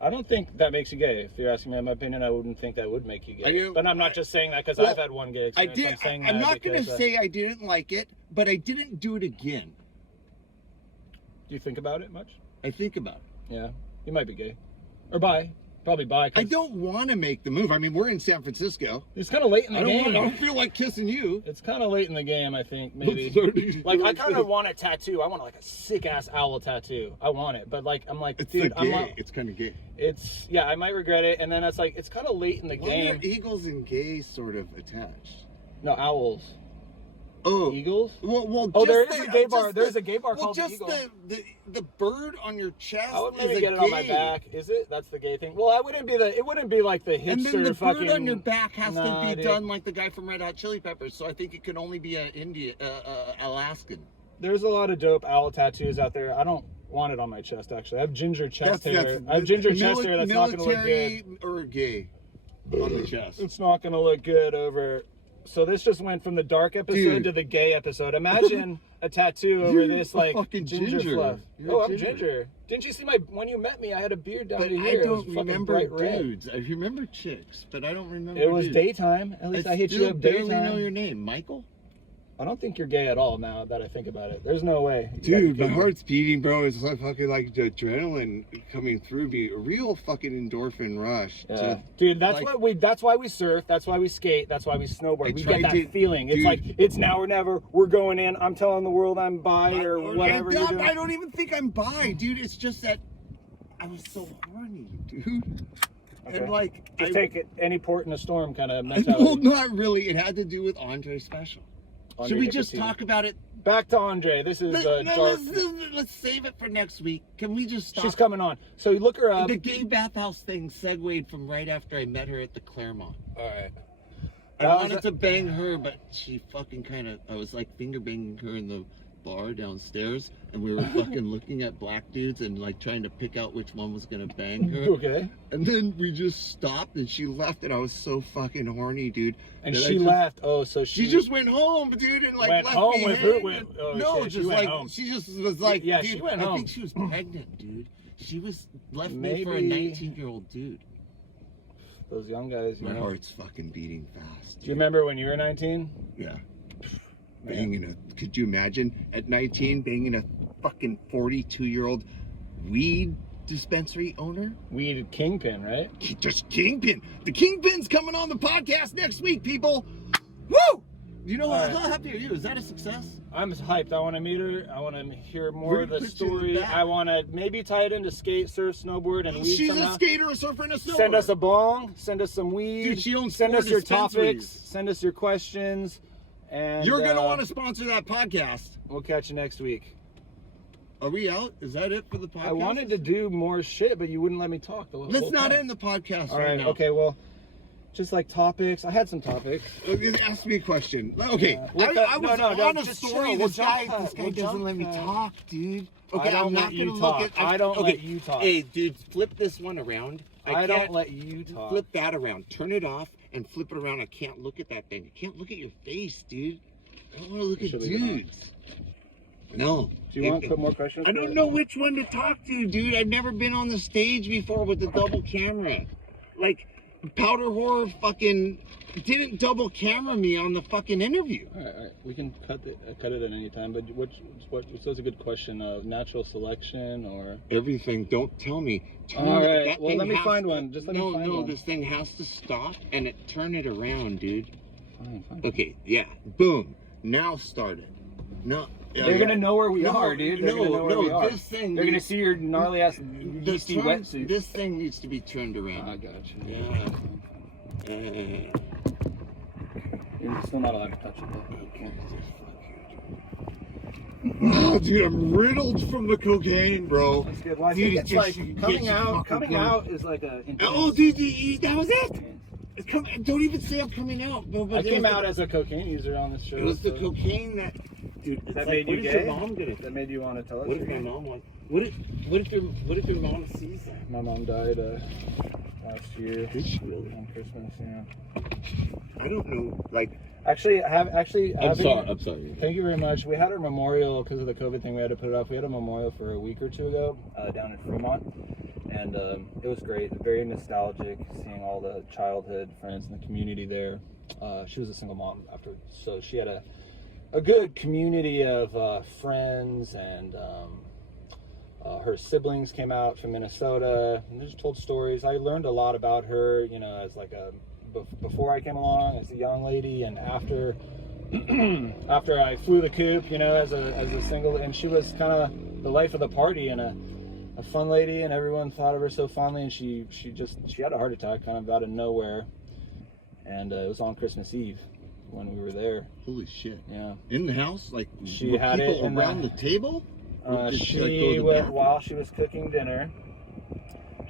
I don't think that makes you gay. If you're asking me my opinion, I wouldn't think that would make you I gay. do- But I'm not just saying that because Well, I've had one gay I experience. did. I'm saying I'm that not gonna because, say I didn't like it, but I didn't do it again. Do you think about it much? I think about it. Yeah, you might be gay, or bi. Probably bi. 'cause I don't want to make the move. I mean, we're in San Francisco. It's kind of late in the I game. don't feel like kissing you. It's kind of late in the game, I think. Maybe. Sorry. Like I kind of want a tattoo. I want like a sick ass owl tattoo. I want it, but like I'm like, It's dude, gay. I'm not. It's kind of gay. It's yeah, I might regret it, and then it's like it's kind of late in the Why game. are eagles and gays sort of attached? No owls, Oh, eagles. Well, Oh, just there is the- a gay just bar. the- There's a gay bar well, called the just Eagle. the bird on your chest. I would is maybe a get it on my gay. back. Is it? That's the gay thing. Well, I wouldn't be the. It wouldn't be like the hipster And then the fucking. bird on your back has Nah, to be dude. done like the guy from Red Hot Chili Peppers. So I think it can only be an Alaskan. There's a lot of dope owl tattoos out there. I don't want it on my chest. Actually, I have ginger chest hair. I have ginger chest hair. That's not going to look military good. or gay on the chest. It's not going to look good over. So this just went from the dark episode Dude. to the gay episode. Imagine a tattoo over You're this like fucking ginger ginger. fluff. You're Oh, I'm ginger. ginger. Didn't you see my when you met me? I had a beard down But to I here. It was don't fucking remember bright red. dudes. I remember chicks, but I don't remember. It was dudes. daytime. At least I hit you still up barely daytime. know your name, Michael. I don't think you're gay at all now that I think about it. There's no way. You Dude, got my gay. heart's beating, bro. It's like fucking like the adrenaline coming through me. A real fucking endorphin rush. Yeah. To, Dude, that's like- what we. That's why we surf. That's why we skate. That's why we snowboard. I We tried get that to- feeling. It's dude. like it's now or never. We're going in. I'm telling the world I'm bi or whatever you're doing. I don't even think I'm bi, dude. It's just that I was so horny, dude. Okay. And like, Just take it any port in a storm kind of well, mentality. not really. It had to do with Aundre Special. Aundre Should we just Nicotine. talk about it? Back to Aundre. This is dark. Let's save it for next week. Can we just stop? She's coming on. So you look her up. The gay bathhouse thing segued from right after I met her at the Claremont. All right. I That was wanted a- to bang her, but she fucking kind of. I was like finger banging her in the bar downstairs, and we were fucking looking at black dudes and like trying to pick out which one was gonna bang her. Okay. And then we just stopped, and she left, and I was so fucking horny, dude. And that I she just- left. Oh, so she Just went home, dude, and like Went left home me with who? hanging. Oh, no, shit, she just went like home. she just was like, Yeah, dude, she went I home. think she was pregnant, dude. She was left me for a Maybe- 19-year-old dude. those young guys. You My know. heart's fucking beating fast. Do you remember when you were 19? Yeah. Banging a, could you imagine at 19 banging a fucking 42-year-old weed dispensary owner? Weed kingpin, right? Just Kingpin. The Kingpin's coming on the podcast next week, people. Woo! You know what? All How happy are you? Is that a success? I'm hyped. I want to meet her. I want to hear more We're of the gonna put you in the story. back. I want to maybe tie it into skate, surf, snowboard, and weed She's somehow. a skater, a surfer, and a snowboarder. Send us a bong. Send us some weed. Dude, she owns Send 4 us your dispensaries. topics. Send us your questions. And You're going to want to sponsor that podcast. We'll catch you next week. Are we out? Is that it for the podcast? I wanted to do more shit, but you wouldn't let me talk. Let's not end the podcast All right right. now. Okay. Well, just like topics. I had some topics. Ask me a question. Okay, I was on a story. This guy doesn't let me talk, dude. Okay, I'm not gonna look at. I don't let you talk. Hey, dude, flip this one around. I don't let you talk. Flip that around. Turn it off and flip it around. I can't look at that thing. I can't look at your face, dude. I don't want to look at dudes. No. Do you want to put more questions? I don't know which one to talk to, dude. I've never been on the stage before with a double camera. Like, Powder Horror fucking didn't double camera me on the fucking interview. All right. We can cut it at any time. But what's a good question? Natural selection or everything? Don't tell me. All right. Well, let me find one. Just let me find one. No. This thing has to stop and turn it around, dude. Fine. Okay. Yeah. Boom. Now start it. No. They're gonna know where we are, dude. They're gonna know where we are. This thing. They're gonna see your gnarly ass yeasty wetsuit. This thing needs to be turned around. I got you. Yeah. You're still not allowed to touch it though. Okay. Oh, dude, I'm riddled from the cocaine, bro. That's good. Well, I dude, think it's like coming out is like a. Oh, dude, that was it. Don't even say I'm coming out. But I came out as a cocaine user on this show. It was the cocaine that. Dude, that like, made you gay? Your mom gonna that made you want to tell us? What if my mom wants? What if your mom sees that? My mom died last year. Did she really? On Christmas, yeah. I don't know, like. Actually, I'm sorry. Thank you very much. We had our memorial because of the COVID thing. We had to put it off. We had a memorial for a week or two ago down in Fremont, and it was great. Very nostalgic, seeing all the childhood friends in the community there. She was a single mom after, so she had a good community of friends, and her siblings came out from Minnesota and they just told stories. I learned a lot about her, you know, as like before I came along as a young lady, and after after I flew the coop, you know, as a single, and she was kind of the life of the party and a fun lady, and everyone thought of her so fondly, and she had a heart attack kind of out of nowhere, and it was on Christmas Eve when we were there. Holy shit. Yeah. In the house? Like, she had people it around the table? She went, while she was cooking dinner,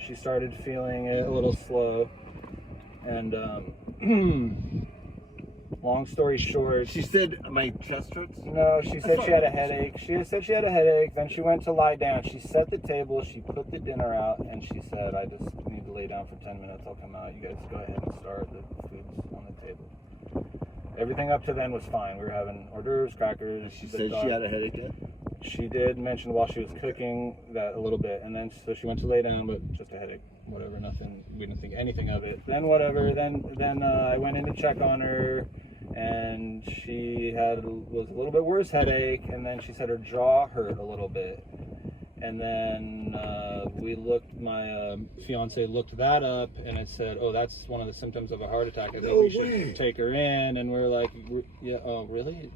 she started feeling a little slow, and long story short, she said my chest hurts. No, she said she had a headache. She said she had a headache. Then she went to lie down. She set the table. She put the dinner out, and she said, "I just need to lay down for 10 minutes. I'll come out. You guys go ahead and start. The food's on the table." Everything up to then was fine. We were having hors d'oeuvres, crackers. She said she had a headache yet? She did mention while she was cooking that a little bit, and then so she went to lay down, but just a headache, whatever, nothing. We didn't think anything of it. Then whatever. Then I went in to check on her, and she was a little bit worse headache, and then she said her jaw hurt a little bit, and then my fiance looked that up, and it said, oh, that's one of the symptoms of a heart attack. I think we should take her in. And we're like, yeah, oh really?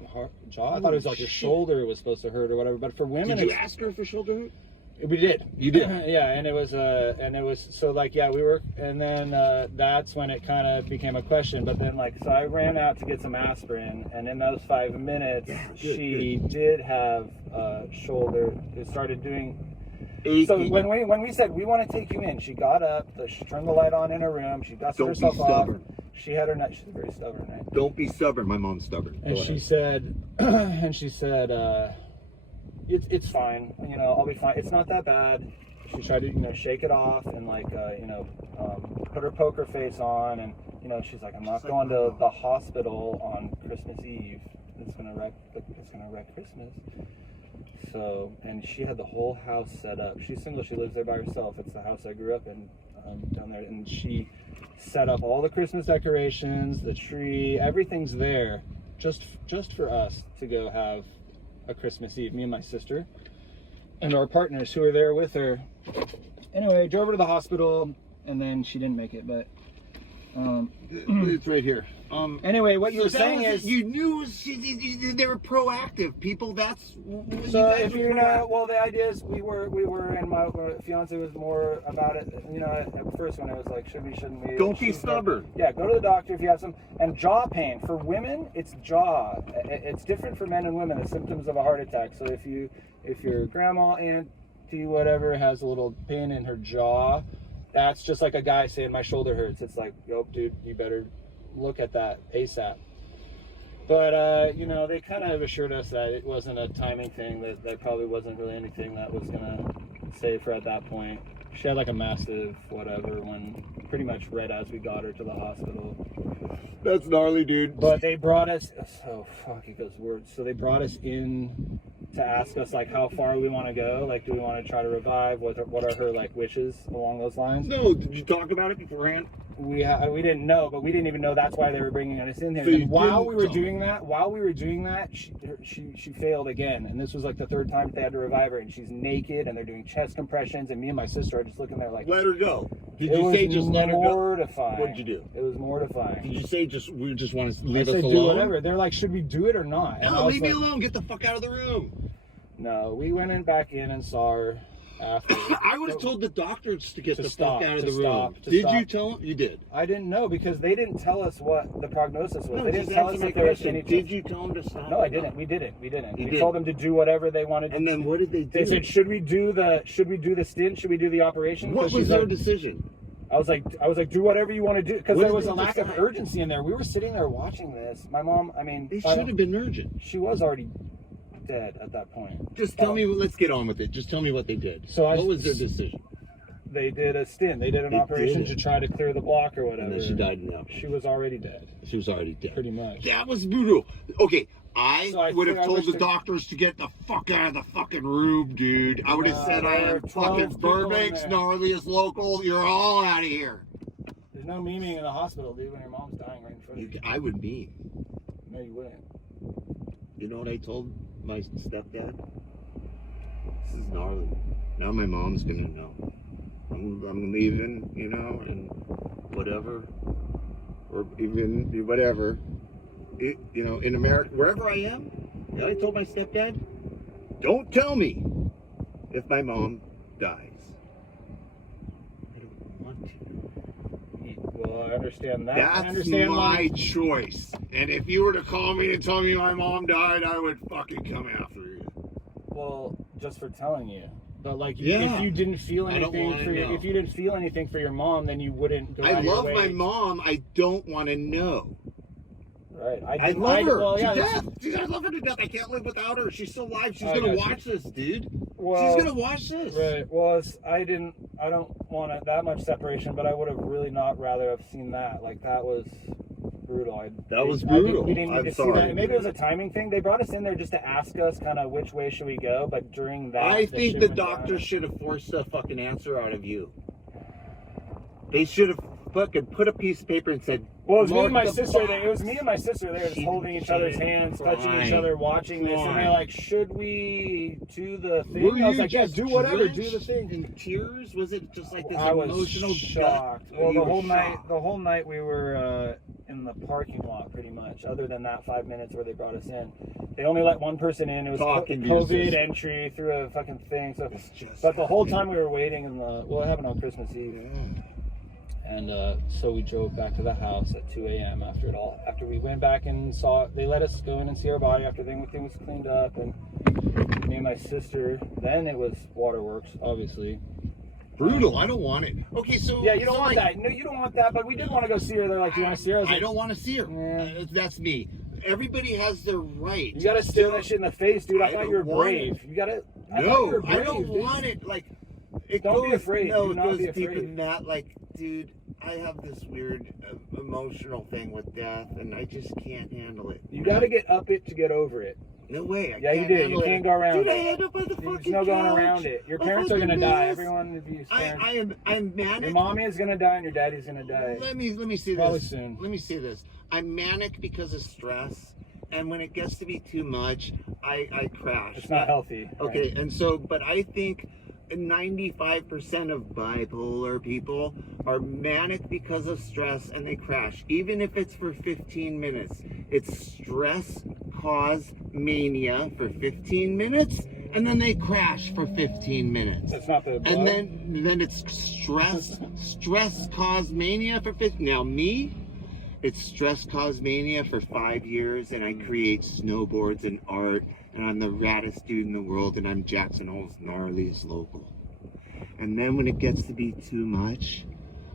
Jaw? I thought it was like your shoulder was supposed to hurt or whatever, but for women, did you ask her for shoulder hurt? We did. You did? Yeah, and it was so like, yeah, we were, and then that's when it kind of became a question. But then like, so I ran out to get some aspirin, and in those 5 minutes, she did have shoulder. It started doing. So when we said we want to take you in, she got up. She turned the light on in her room. She dusted herself off. She had her nut. She's very stubborn, right? Don't be stubborn. My mom's stubborn. And she said, it's fine. You know, I'll be fine. It's not that bad. She tried to, shake it off and like, put her poker face on, and she's like, I'm not going to the hospital on Christmas Eve. It's gonna wreck Christmas. So, and she had the whole house set up. She's single. She lives there by herself. It's the house I grew up in down there, and she set up all the Christmas decorations, the tree, everything's there, just for us to go have a Christmas Eve. Me and my sister and our partners who were there with her. Anyway, drove her to the hospital, and then she didn't make it, but it's right here. Anyway, what you were saying is you knew they were proactive people. That's so if you know. Well, the idea is we were, and my fiance was more about it. At first when it was like, shouldn't we? Don't be stubborn. Yeah, go to the doctor if you have some. And jaw pain for women, it's jaw. It's different for men and women. The symptoms of a heart attack. So if your grandma, auntie, whatever has a little pain in her jaw, That's just like a guy saying my shoulder hurts. It's like, yo, dude, you better look at that ASAP. But, you know, they kind of assured us that it wasn't a timing thing, that there probably wasn't really anything that was going to save her at that point. She had like a massive whatever when pretty much right as we got her to the hospital. That's gnarly, dude. But they brought us, oh fuck, it goes words. So they brought us in to ask us like how far we want to go. Like, do we want to try to revive? What are her like wishes along those lines? No, did you talk about it beforehand? We didn't know, but we didn't even know that's why they were bringing us in there. So And while we were doing that, she failed again, and this was like the third time they had to revive her, and she's naked, and they're doing chest compressions, and me and my sister are just looking there like, Let her go. Did you say just let her go? Mortifying. What'd you do? It was mortifying. Did you say we just want to I leave us said, alone? do whatever. They're like, should we do it or not? And I No, was leave me like, alone. Get the fuck out of the room. No, we went in back in and saw her after. I would have told the doctors to get To the stop, fuck out of to the room. stop, to Did stop. you tell them? You did. I didn't know because they didn't tell us what the prognosis was. No, They didn't just tell answer us my if there was question. any. Did you tell them to stop? No, I didn't. We didn't. You We did. told them to do whatever they wanted. And then what did they do? They said, should we do the stint? Should we do the operation? What 'Cause was she's their like- decision? I was like, do whatever you want to do, because What there did was they a lack of decide? urgency in there. We were sitting there watching this. My mom, I mean, They should have been urgent. she was already dead at that point. Just tell me. Let's get on with it. Just tell me what they did. So what was their decision? They did a stint. They did an They operation did it. to try to clear the block or whatever. And then she died in the operation. She was already dead, She was already dead. pretty much. That was brutal. Okay, So I would have think I told wish the to- doctors to get the fuck out of the fucking room, dude. I would have said, there I were am 12 fucking people in Burbank's there. gnarliest local. You're all out of here. There's no memeing in the hospital, dude, when your mom's dying right in front of you. I would be. No, you wouldn't. You know what I told my stepdad? This is gnarly. Now my mom's gonna know. I'm leaving, you know, and whatever, or even whatever. You know, in America, wherever I am. You know, I told my stepdad, don't tell me if my mom dies. I don't want to. Well, I understand that. I That's understand my choice. And if you were to call me and tell me my mom died, I would fucking come after you. Well, just for telling you. But like, Yeah. if you didn't feel I don't anything wanna for your, know. if you didn't feel anything for your mom, then you wouldn't go I out of your love way. my mom. I don't want to know. Right. I love her well, yeah, to death. Dude, I love her to death. I can't live without her. She's still alive. She's I gonna got you. watch this, dude. Well, She's gonna watch this. Right. Well, I don't want that much separation, but I would have really not rather have seen that. Like, that was brutal. That was brutal. We didn't need I'm to see sorry, that. Maybe it was dude. a timing thing. They brought us in there just to ask us kind of which way should we go, but during that, I they think should've the been doctor down. should have forced a fucking answer out of you. They should have fucking put a piece of paper and said, Well, it was me "Mark and my the sister box." there. It was me and my sister there, just She holding each other's did. hands, touching each Fine. other, watching this, and Fine. they're like, "Should we do the thing?" Were I was you like, "Yeah, just do whatever, do the drenched thing." in tears? Was it just like this I was emotional shocked. death? Well, You the were whole night, shocked. the whole night we were in the parking lot, pretty much. Other than that 5 minutes where they brought us in, they only let one person in. It was Talking to your COVID sister. entry through a fucking thing. So, It's just but the whole time we were waiting in the, well, it happened on Christmas Eve. Yeah. And so we drove back to the house at 2 a.m. after it all. After we went back and saw, they let us go in and see our body after everything was cleaned up. And me and my sister, then it was waterworks, obviously. Brutal. I don't want it. Okay, so Yeah, you don't so want like, that. No, you don't want that. But we did want to go see her. They're like, "Do you want to see her?" I was I like, don't want to see her. Yeah. That's me. Everybody has their right. "You gotta stare that shit in the face, dude. I I thought don't you were want brave. You gotta." I thought you No, were brave, I don't dude. want it. Like, it Don't be goes, afraid. No, Do it not goes be deep afraid. in that. Like, dude, I have this weird emotional thing with death, and I just can't handle it. You gotta get up it to get over it. No way. I Yeah, you can't do. You handle can't it. go around Dude, it. I end up on the There's fucking no going couch. around it. Your A parents are gonna fucking die. mess. Everyone of you parents. I'm manic. Your mommy is gonna die and your daddy's gonna die. Let me say Probably this. soon. Let me say this. I'm manic because of stress, and when it gets to be too much, I crash. It's not healthy. Okay, Right. and so, but I think 95% of bipolar people are manic because of stress and they crash, even if it's for 15 minutes. It's stress cause mania for 15 minutes, and then they crash for 15 minutes. It's not the blood. And then it's stress cause mania for 15. Now me, it's stress cause mania for 5 years, and I create snowboards and art, and I'm the raddest dude in the world, and I'm Jackson Hole's gnarliest local. And then when it gets to be too much,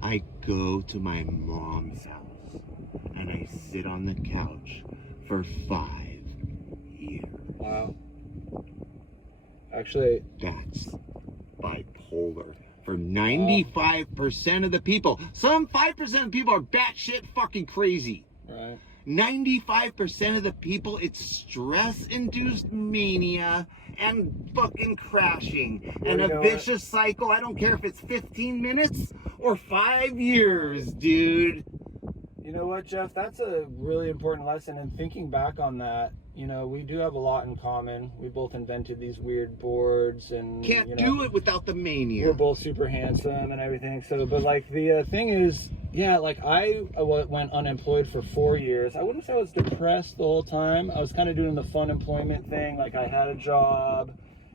I go to my mom's house and I sit on the couch for 5 years. Wow. Actually, That's bipolar for 95% of the people. Some 5% of people are batshit fucking crazy. right. 95% of the people, it's stress-induced mania and fucking crashing and you know a what? vicious cycle. I don't care if it's 15 minutes or 5 years, dude. You know what, Jeff? That's a really important lesson. And thinking back on that, you know, we do have a lot in common. We both invented these weird boards, and Can't you know, do it without the mania. we're both super handsome and everything. So, but like the thing is, yeah, like I went unemployed for 4 years. I wouldn't say I was depressed the whole time. I was kind of doing the fun employment thing. Like I had a job,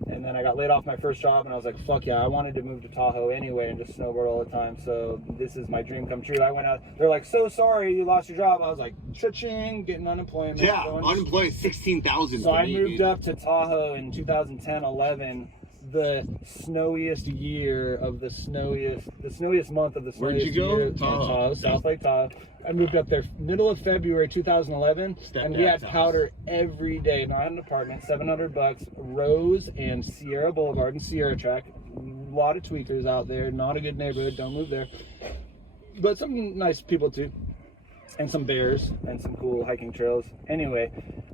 and then I got laid off my first job, and I was like, fuck yeah, I wanted to move to Tahoe anyway and just snowboard all the time. So this is my dream come true. I went out, they're like, so sorry you lost your job. I was like, cha-ching, getting unemployment. Yeah, going- unemployed 16,000. So I moved up to Tahoe in 2010-11, the snowiest year of the snowiest month of the snowiest Where'd you go? year. Tahoe. South Lake Tahoe. I moved up there middle of February 2011, and we had Stepdad's powder every day. Now I had an apartment, $700, Rose and Sierra Boulevard and Sierra Track. A lot of tweakers out there, not a good neighborhood, don't move there. But some nice people too. And some bears and some cool hiking trails. Anyway,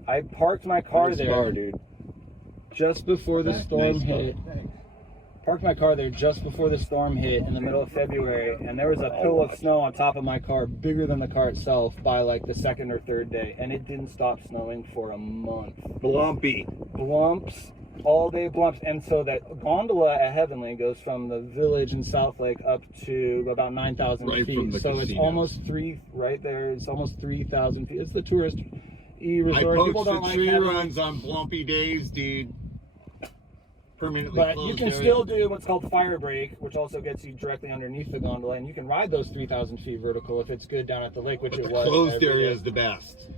I parked my car there dude. just before the storm Nice hit. Parked my car there just before the storm hit in the middle of February, and there was a pillow of snow on top of my car, bigger than the car itself, by like the second or third day, and it didn't stop snowing for a month. Blumpy. Blumps, all day blumps. And so that gondola at Heavenly goes from the village in South Lake up to about 9,000 Right feet. from the So it's casinos. almost right there. It's almost 3,000 feet. It's the tourist I resort. People poached don't the like tree Heavenly. runs on Blumpy days, dude. Permanently But closed you can area. still do what's called fire break, which also gets you directly underneath the gondola, and you can ride those 3,000 feet vertical if it's good down at the lake, which But it the was. closed every area day. is the best.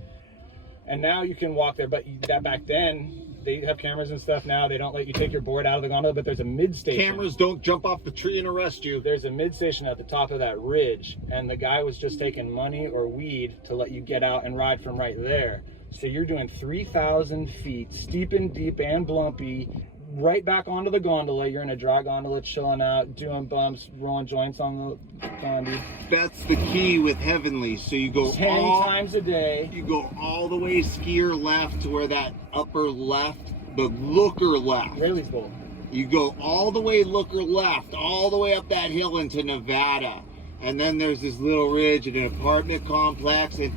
And now you can walk there, but that back then they have cameras and stuff. Now they don't let you take your board out of the gondola, but there's a mid station. Cameras don't jump off the tree and arrest you. There's a mid station at the top of that ridge, and the guy was just taking money or weed to let you get out and ride from right there. So you're doing 3,000 feet, steep and deep and blumpy, right back onto the gondola. You're in a dry gondola, chilling out, doing bumps, rolling joints on the condi. That's the key with Heavenly. So you go 10 all times a day. you go all the way skier left to where that upper left, the looker left. Rayleigh's Bowl. You go all the way looker left, all the way up that hill into Nevada. And then there's this little ridge and an apartment complex, and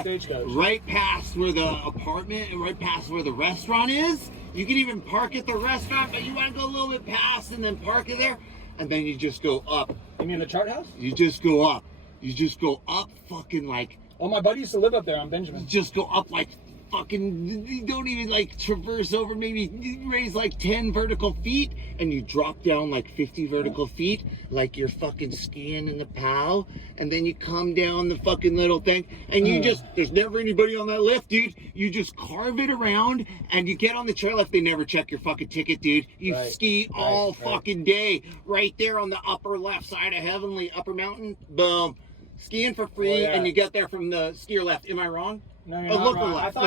Stagecoach. right past where the apartment and right past where the restaurant is. You can even park at the restaurant, but you want to go a little bit past and then park it there. And then you just go up. You mean the chart house? You just go up. You just go up fucking like, Oh, my buddy used to live up there on Benjamin. just go up like fucking, you don't even like traverse over, maybe raise like 10 vertical feet, and you drop down like 50 vertical feet, like you're fucking skiing in the POW, and then you come down the fucking little thing, and you just, there's never anybody on that lift, dude. You just carve it around, and you get on the chairlift. They never check your fucking ticket, dude. You Right, ski all right. fucking day, right there on the upper left side of Heavenly, upper mountain, boom. Skiing for free, Oh, yeah. and you get there from the skier left. Am I wrong? No, you're Oh, not look wrong. left, I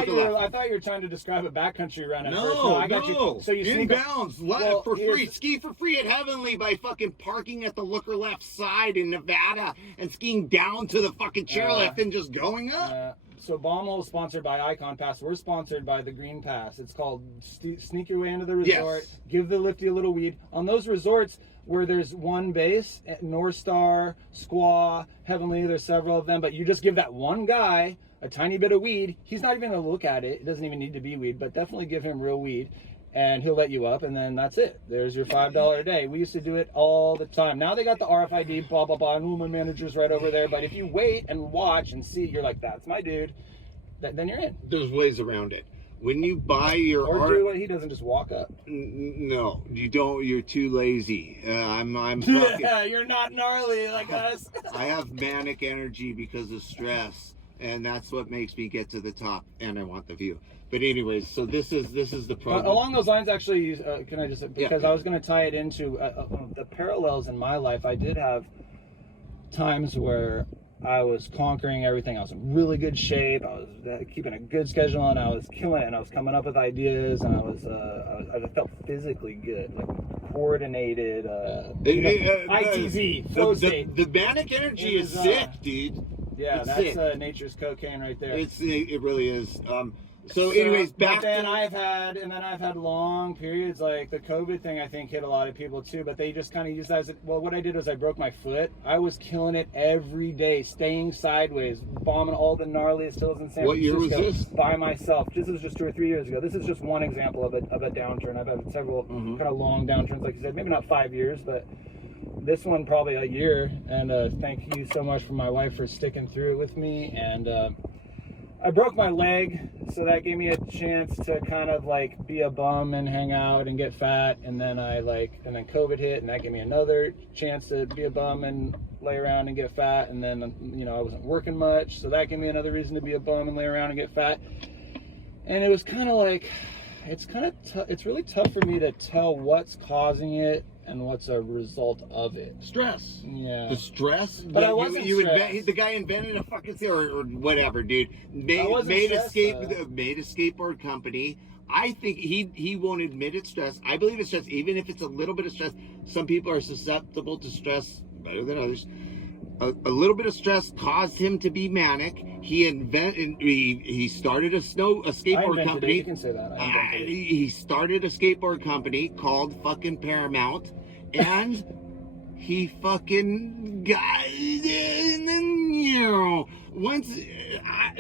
thought you were trying to describe a backcountry run at first. No, I got no. you. So you sneak up. Inbounds, Well, for here's- free. Ski for free at Heavenly by fucking parking at the looker left side in Nevada and skiing down to the fucking chairlift and just going up. So Bonghole is sponsored by Icon Pass. We're sponsored by the Green Pass. It's called Sneak Your Way into the Resort. Yes. Give the lifty a little weed. On those resorts where there's one base, at North Star, Squaw, Heavenly, there's several of them, but you just give that one guy a tiny bit of weed. He's not even going to look at it. It doesn't even need to be weed, but definitely give him real weed, and he'll let you up, and then that's it. There's your $5 a day. We used to do it all the time. Now they got the RFID, blah, blah, blah, and my manager's right over there, but if you wait and watch and see, you're like, that's my dude, then you're in. There's ways around it. When you buy your Or art, do what he does and just walk up. no, you don't. You're too lazy. I'm fucking. Yeah, you're not gnarly like us. I have manic energy because of stress, and that's what makes me get to the top. And I want the view. But anyways, so this is the problem. Along those lines, actually, can I just, because Yeah. I was going to tie it into the parallels in my life. I did have times where I was conquering everything. I was in really good shape. I was keeping a good schedule, and I was killing it. And I was coming up with ideas, and I felt physically good, like coordinated. ITZ, flow state. The manic energy is sick, dude. Yeah, It's that's nature's cocaine right there. It really is. So anyways, back but then to... I've had long periods, like the COVID thing I think hit a lot of people too, but they just kind of used that as, well, what I did was I broke my foot. I was killing it every day, staying sideways, bombing all the gnarliest hills in San Francisco. What year was this? By myself. This was just 2 or 3 years ago. This is just one example of a downturn. I've had several kind of long downturns, like you said, maybe not 5 years, but this one probably a year. And thank you so much for my wife for sticking through it with me. And I broke my leg, so that gave me a chance to kind of like be a bum and hang out and get fat. And then and then COVID hit, and that gave me another chance to be a bum and lay around and get fat. And then, I wasn't working much, so that gave me another reason to be a bum and lay around and get fat. And it was kind of like, it's really tough for me to tell what's causing it and what's a result of it. Stress. Yeah. The stress. But I wasn't stressed. The guy invented a fucking or whatever, dude. Made a skateboard company. I think he won't admit it's stress. I believe it's stress, even if it's a little bit of stress. Some people are susceptible to stress better than others. A little bit of stress caused him to be manic. He started a skateboard company. You can say that. He started a skateboard company called fucking Paramount, and he fucking got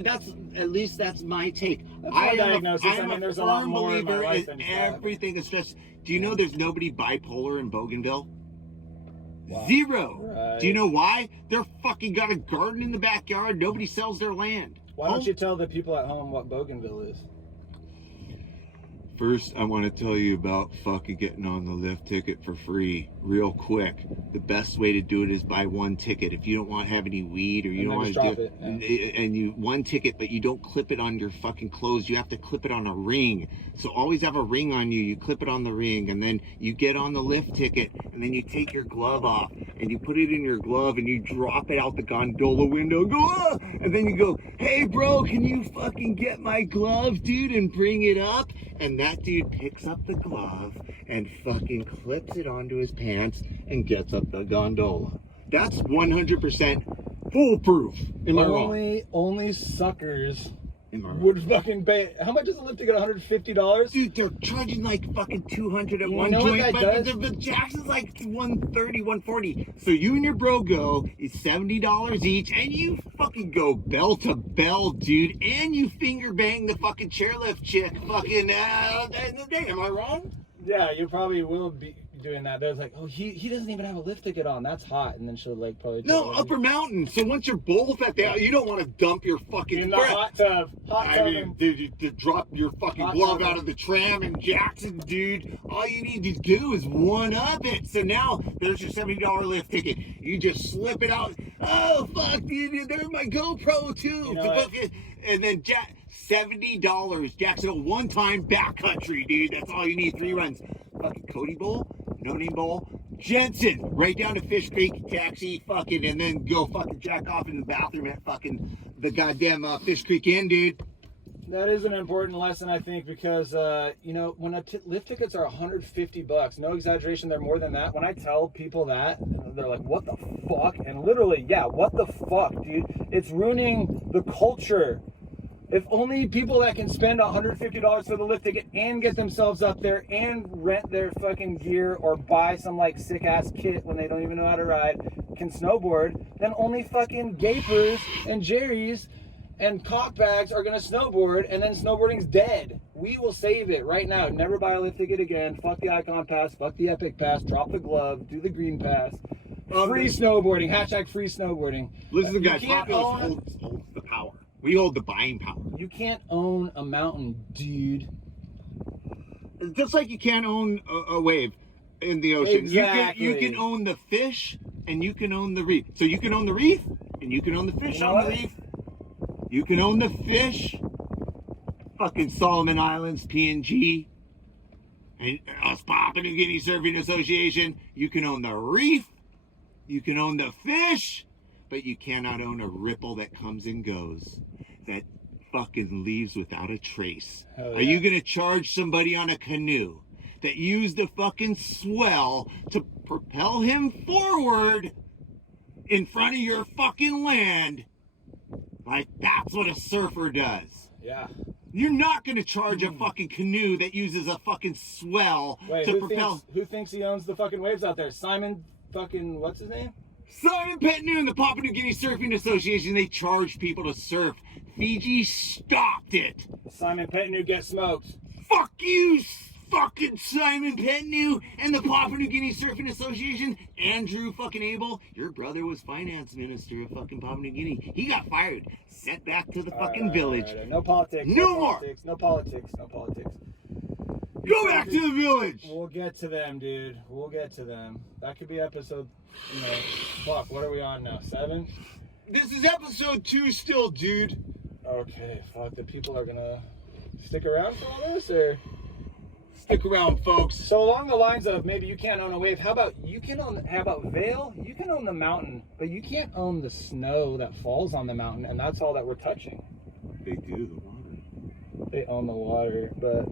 that's my take. My diagnosis. I am there's a a lot firm more in my believer life in than that. everything is stress. Do you know there's nobody bipolar in Bougainville? Wow. Zero. Right. Do you know why? They're fucking got a garden in the backyard. Nobody sells their land. Why don't you tell the people at home what Bougainville is? First, I want to tell you about fucking getting on the lift ticket for free real quick. The best way to do it is buy one ticket. If you don't want to have any weed or you don't want to do it, and you one ticket, but you don't clip it on your fucking clothes, you have to clip it on a ring. So always have a ring on you. You clip it on the ring, and then you get on the lift ticket, and then you take your glove off, and you put it in your glove, and you drop it out the gondola window. Go, ah! And then you go, hey bro, can you fucking get my glove, dude, and bring it up? And that dude picks up the glove and fucking clips it onto his pants and gets up the gondola. That's 100% foolproof. Am I wrong? Only suckers would fucking pay. How much does a lift ticket? $150? Dude, they're charging like fucking $200 at one know what joint, that does? but the Jackson's like $130, $140. So you and your bro go, it's $70 each, and you fucking go bell to bell, dude, and you finger bang the fucking chairlift chick fucking in the day. Am I wrong? Yeah, you probably will be doing that. There's like, oh, he doesn't even have a lift ticket on. That's hot. And then she'll like probably upper mountain. So once you're both at that, you don't want to dump your fucking in the hot tub. I mean, dude, you drop your fucking glove out of the tram in Jackson, dude. All you need to do is one up it. So now there's your $70 lift ticket. You just slip it out. Oh fuck, dude, there's my GoPro too. And then $70. Jacksonville one-time backcountry, dude. That's all you need. 3 runs. Fucking Cody Bowl, No Name Bowl, Jensen, right down to Fish Creek, taxi, fucking, and then go fucking jack off in the bathroom at fucking the goddamn Fish Creek Inn, dude. That is an important lesson, I think, because when lift tickets are $150, no exaggeration, they're more than that. When I tell people that, they're like, "What the fuck?" And literally, yeah, what the fuck, dude? It's ruining the culture. If only people that can spend $150 for the lift ticket and get themselves up there and rent their fucking gear or buy some like sick ass kit when they don't even know how to ride can snowboard, then only fucking gapers and Jerry's and cockbags are gonna snowboard, and then snowboarding's dead. We will save it right now. Never buy a lift ticket again. Fuck the Icon Pass. Fuck the Epic Pass. Drop the glove. Do the Green Pass. Free snowboarding. # free snowboarding. Listen, guys. Holds the power. We hold the buying power. You can't own a mountain, dude. Just like you can't own a wave in the ocean. Exactly. You can own the fish and you can own the reef. So you can own the reef and you can own the fish on the reef. You can own the fish fucking Solomon Islands, PNG, and us Papua New Guinea Surfing Association, you can own the reef, you can own the fish, but you cannot own a ripple that comes and goes, that fucking leaves without a trace. Hell yeah. Are you gonna charge somebody on a canoe that used the fucking swell to propel him forward in front of your fucking land? Like, that's what a surfer does. Yeah. You're not gonna charge a fucking canoe that uses a fucking swell Wait, to propel. who thinks he owns the fucking waves out there? Simon fucking, what's his name? Simon Petnu and the Papua New Guinea Surfing Association, they charge people to surf. Fiji stopped it. Simon Petnu get smoked. Fuck you, fucking Simon Petnu and the Papua New Guinea Surfing Association. Andrew fucking Abel, your brother was finance minister of fucking Papua New Guinea. He got fired. Sent back to the fucking village. All right. No politics. No more. Politics, no politics. No politics. Go back to the village. We'll get to them, dude. We'll get to them. That could be episode, fuck, what are we on now? 7? This is episode 2 still, dude. Okay, fuck, the people are gonna stick around for all this, or? Stick around, folks. So along the lines of maybe you can't own a wave, how about Vail? You can own the mountain, but you can't own the snow that falls on the mountain, and that's all that we're touching. They do, the water. They own the water, but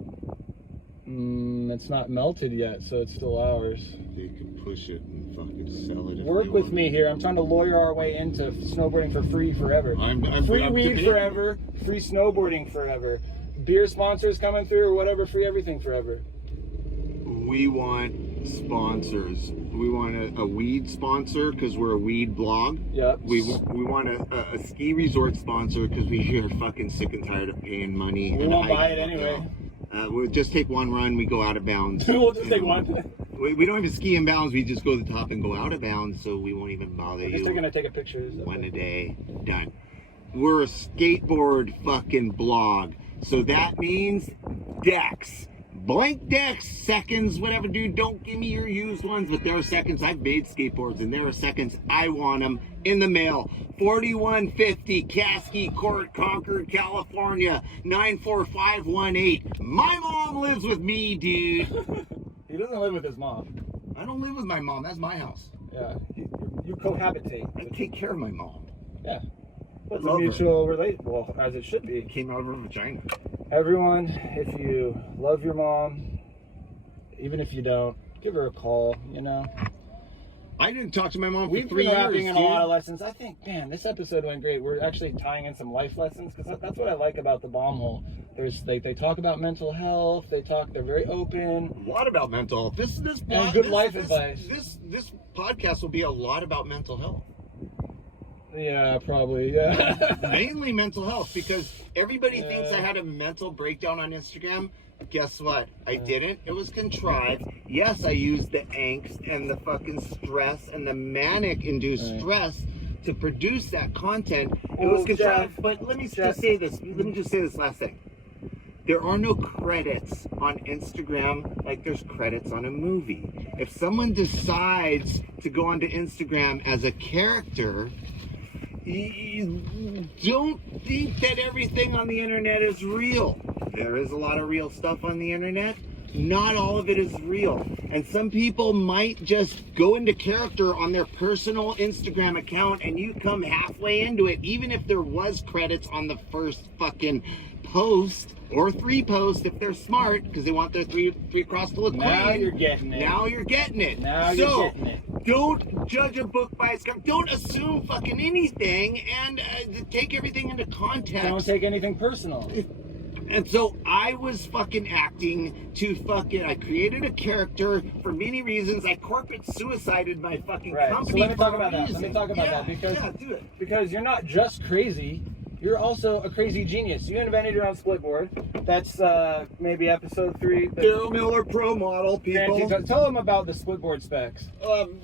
it's not melted yet, so it's still ours. They can push it and fucking sell it. Work with me here. I'm trying to lawyer our way into snowboarding for free forever. I'm free weed forever, free snowboarding forever. Beer sponsors coming through or whatever, free everything forever. We want sponsors. We want a weed sponsor because we're a weed blog. Yep. We want a ski resort sponsor because we are fucking sick and tired of paying money. We won't buy it anyway. We'll just take one run, we go out of bounds. We'll just take one. We don't even ski in bounds, we just go to the top and go out of bounds, so we won't even bother you. They're gonna take a picture. One a day, done. We're a skateboard fucking blog. So that means decks. Blank decks, seconds, whatever, dude. Don't give me your used ones, but there are seconds. I've made skateboards, and there are seconds. I want them in the mail. 4150 Caskie Court, Concord, California, 94518. My mom lives with me, dude. He doesn't live with his mom. I don't live with my mom. That's my house. Yeah, you cohabitate. I take care of my mom. Yeah. It's a love her. mutual relate, well, as it should be. It came out of her vagina. Everyone, if you love your mom, even if you don't, give her a call, I didn't talk to my mom for We've 3 been years, wrapping in dude. a lot of lessons. I think, man, this episode went great. We're actually tying in some life lessons because that's what I like about the Bonghole. They talk about mental health. They're very open. A lot about mental health. This And good life advice. This podcast will be a lot about mental health. Yeah, probably. Yeah. Mainly mental health, because everybody Yeah. thinks I had a mental breakdown on Instagram. Guess what? I didn't. It was contrived. Yes, I used the angst and the fucking stress and the manic induced stress to produce that content. It was contrived. Jeff, but let me just say this. Let me just say this last thing. There are no credits on Instagram like there's credits on a movie. If someone decides to go onto Instagram as a character, you don't think that everything on the internet is real. There is a lot of real stuff on the internet. Not all of it is real. And some people might just go into character on their personal Instagram account and you come halfway into it, even if there was credits on the first fucking post or 3 posts if they're smart, because they want their three across to look Now clean. you're getting it. Now you're getting it. Now So, you're getting it. don't judge a book by its cover. Don't assume fucking anything, and take everything into context. Don't take anything personal. And so I was fucking acting to I created a character for many reasons. I corporate suicided my fucking Right. So company. let me talk for a about that. Let reason. me talk about Yeah, that because yeah, do it. because you're not just crazy. You're also a crazy genius. You invented your own split board. That's maybe episode 3. Daryl Miller Pro Model, people. Tell them about the split board specs.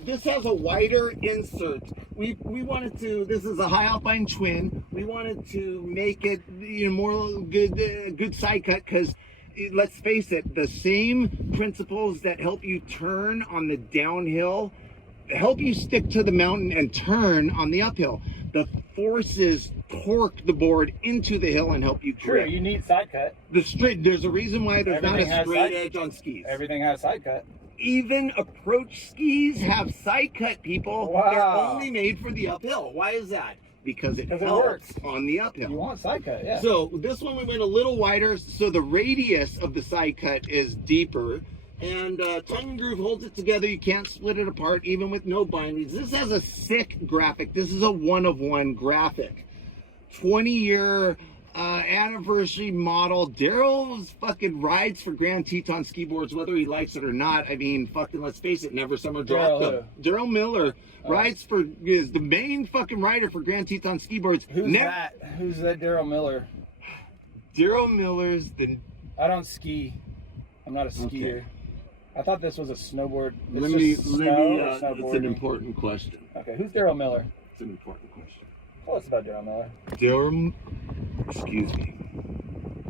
This has a wider insert. We wanted to. This is a high alpine twin. We wanted to make it more good side cut because let's face it, the same principles that help you turn on the downhill help you stick to the mountain and turn on the uphill. The forces torque the board into the hill and help you Sure, grip. you need side cut. The straight, there's a reason why there's not Everything a has straight side- edge on skis. Everything has side cut. Even approach skis have side cut, people. Wow. They're only made for the uphill. Why is that? Because it Because it helps works. on the uphill. You want side cut, yeah. So this one we went a little wider, so the radius of the side cut is deeper. And tongue and groove holds it together. You can't split it apart, even with no bindings. This has a sick graphic. This is a 1-of-1 graphic. 20-year anniversary model. Daryl's fucking rides for Grand Teton Skiboards, whether he likes it or not. I mean, fucking, let's face it, never summer dropped them. Daryl Miller rides for, is the main fucking rider for Grand Teton Skiboards. Who's that? Who's that Daryl Miller? Daryl Miller's the... I don't ski. I'm not a skier. Okay. I thought this was a snowboard. It's Let me, it's snowboarding. it's an important question. Okay, who's Daryl Miller? It's an important question. Tell us about Daryl Miller. Excuse me.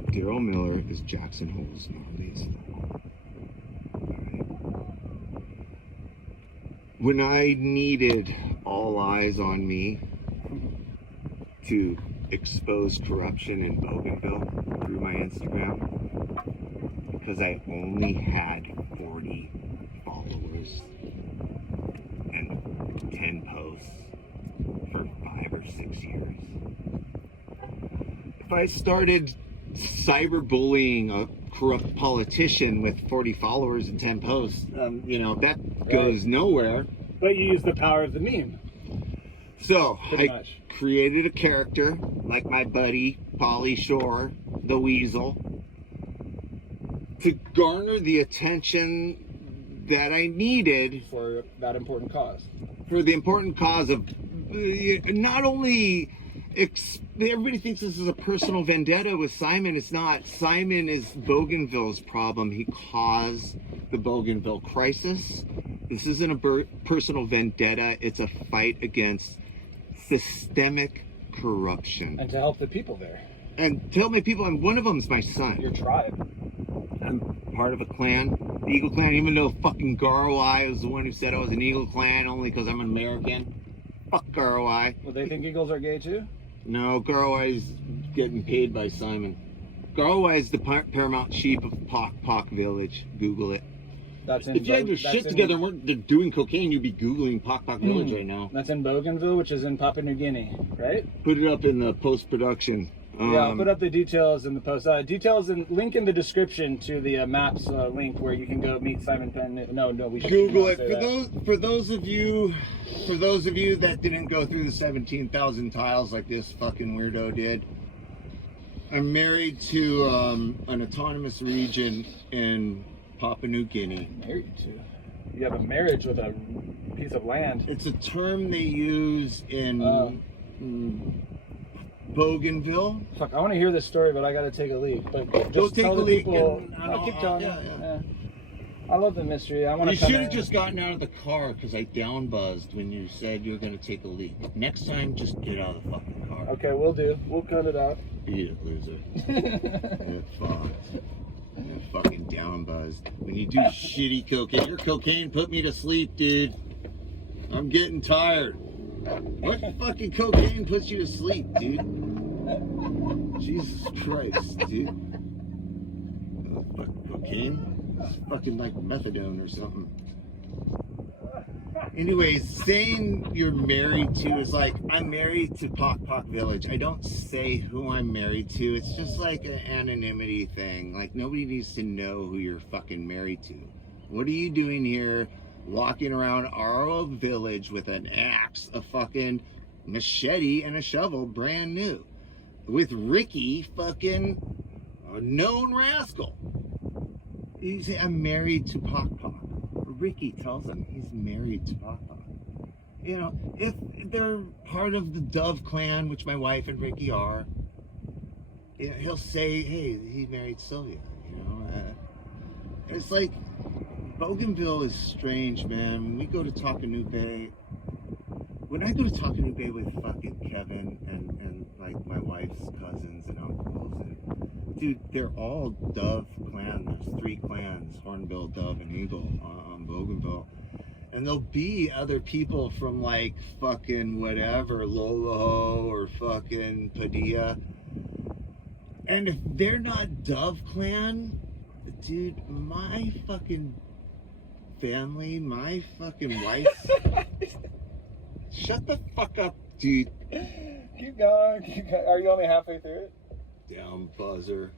Daryl Miller is Jackson Hole's nowadays. When I needed all eyes on me to expose corruption in Bougainville through my Instagram, because I only had 40 followers and 10 posts for 5 or 6 years. If I started cyberbullying a corrupt politician with 40 followers and 10 posts, that goes nowhere. But you use the power of the meme. So Pretty I much. created a character like my buddy Pauly Shore, the Weasel, to garner the attention that I needed For that important cause. for the important cause of not only everybody thinks this is a personal vendetta with Simon. It's not. Simon is Bougainville's problem. He caused the Bougainville crisis. This isn't a personal vendetta. It's a fight against systemic corruption. And to help the people there. And tell my people, and one of them is my son. Your tribe. I'm part of a clan, the Eagle Clan, even though fucking Garwai was the one who said I was an Eagle Clan only because I'm an American. Fuck Garwai. Well, they think eagles are gay too? No, Garwai's getting paid by Simon. Garwai is the paramount chief of Pok Village. Google it. That's in If you had your shit together and weren't doing cocaine, you'd be Googling Pok Village right now. That's in Bougainville, which is in Papua New Guinea, right? Put it up in the post-production. Yeah, I'll put up the details in the post. Details and link in the description to the maps link where you can go meet Simon Penn. No, we should Google not it. say that. For those of you that didn't go through the 17,000 tiles like this fucking weirdo did, I'm married to an autonomous region in Papua New Guinea. Married to? You have a marriage with a piece of land. It's a term they use in Bougainville. Fuck, I want to hear this story, but I got to take a leak. But just Go take tell a the leak people. and I'll keep telling yeah, you. yeah. I love the mystery. I want You to. should have just gotten out of the car because I down buzzed when you said you were going to take a leak. Next time, just get out of the fucking car. Okay, we'll do. We'll cut it out. Eat it, loser. You're fucked. You're fucking down buzzed. When you do shitty cocaine, your cocaine put me to sleep, dude. I'm getting tired. What fucking cocaine puts you to sleep, dude? Jesus Christ, dude. Oh, fucking cocaine? It's fucking like methadone or something. Anyways, saying you're married to is like, I'm married to Pok Village. I don't say who I'm married to. It's just like an anonymity thing. Like, nobody needs to know who you're fucking married to. What are you doing here walking around our old village with an axe, a fucking machete, and a shovel brand new? With Ricky, fucking a known rascal. You say, I'm married to Pok. Ricky tells him he's married to Pok. You know, if they're part of the Dove clan, which my wife and Ricky are, you know, he'll say, hey, he married Sylvia. You know, it's like Bougainville is strange, man. When we go to Takanou Bay, when I go to Takanou Bay with fucking Kevin and like my wife's cousins and uncles, and dude, they're all Dove clan. There's 3 clans: Hornbill, Dove, and Eagle on Bougainville. And there'll be other people from like fucking whatever, Lolaho or fucking Padilla. And if they're not Dove Clan, dude, my fucking family, my fucking wife. Shut the fuck up, dude. Keep going, keep going. Are you only halfway through it? Down buzzer.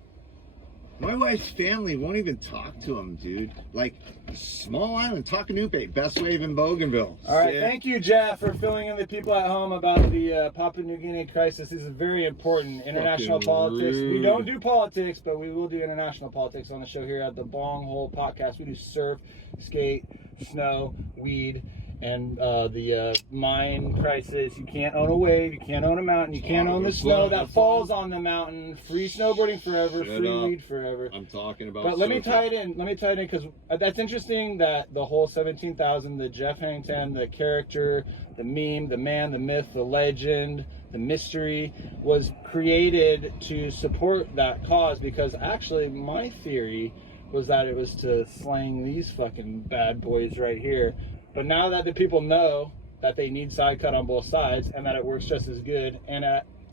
My wife's family won't even talk to him, dude. Like, small island, Takanupe, best wave in Bougainville. All right, Sick. thank you, Jeff, for filling in the people at home about the Papua New Guinea crisis. This is very important. International Fucking politics. We rude. don't do politics, but we will do international politics on the show here at the Bonghole podcast. We do surf, skate, snow, weed, and the mine crisis. You can't own a wave, you can't own a mountain, you can't own the snow that falls on the mountain. Free snowboarding forever, Shut free up. weed forever. I'm talking about. But let me surfing. tie it in. Let me tie it in because that's interesting that the whole 17,000, the Jeff Hangton, the character, the meme, the man, the myth, the legend, the mystery was created to support that cause. Because actually, my theory was that it was to slang these fucking bad boys right here. But now that the people know that they need side cut on both sides and that it works just as good, and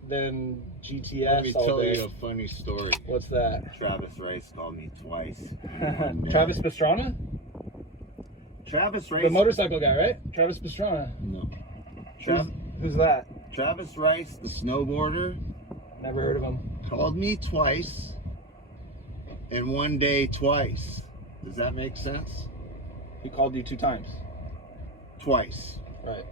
then GTS Let me all tell day. you a funny story. What's that? Travis Rice called me twice. Travis Pastrana? Travis Rice. The motorcycle guy, right? Travis Pastrana. No. Who's that? Travis Rice, the snowboarder, Never heard of him. called me twice, and one day twice. Does that make sense? He called you 2 times. Twice Right.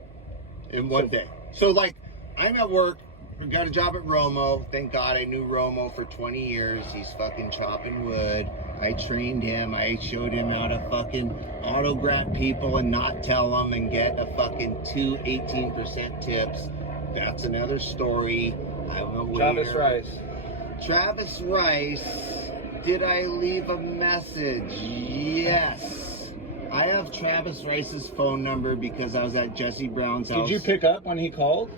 in one day. So like, I'm at work. I got a job at Romo. Thank God I knew Romo for 20 years. He's fucking chopping wood. I trained him. I showed him how to fucking autograph people and not tell them and get a fucking 2 18% tips. That's another story. I'm a waiter. Travis Rice. Travis Rice, did I leave a message? Yes. I have Travis Rice's phone number because I was at Jesse Brown's house. Did you pick up when he called?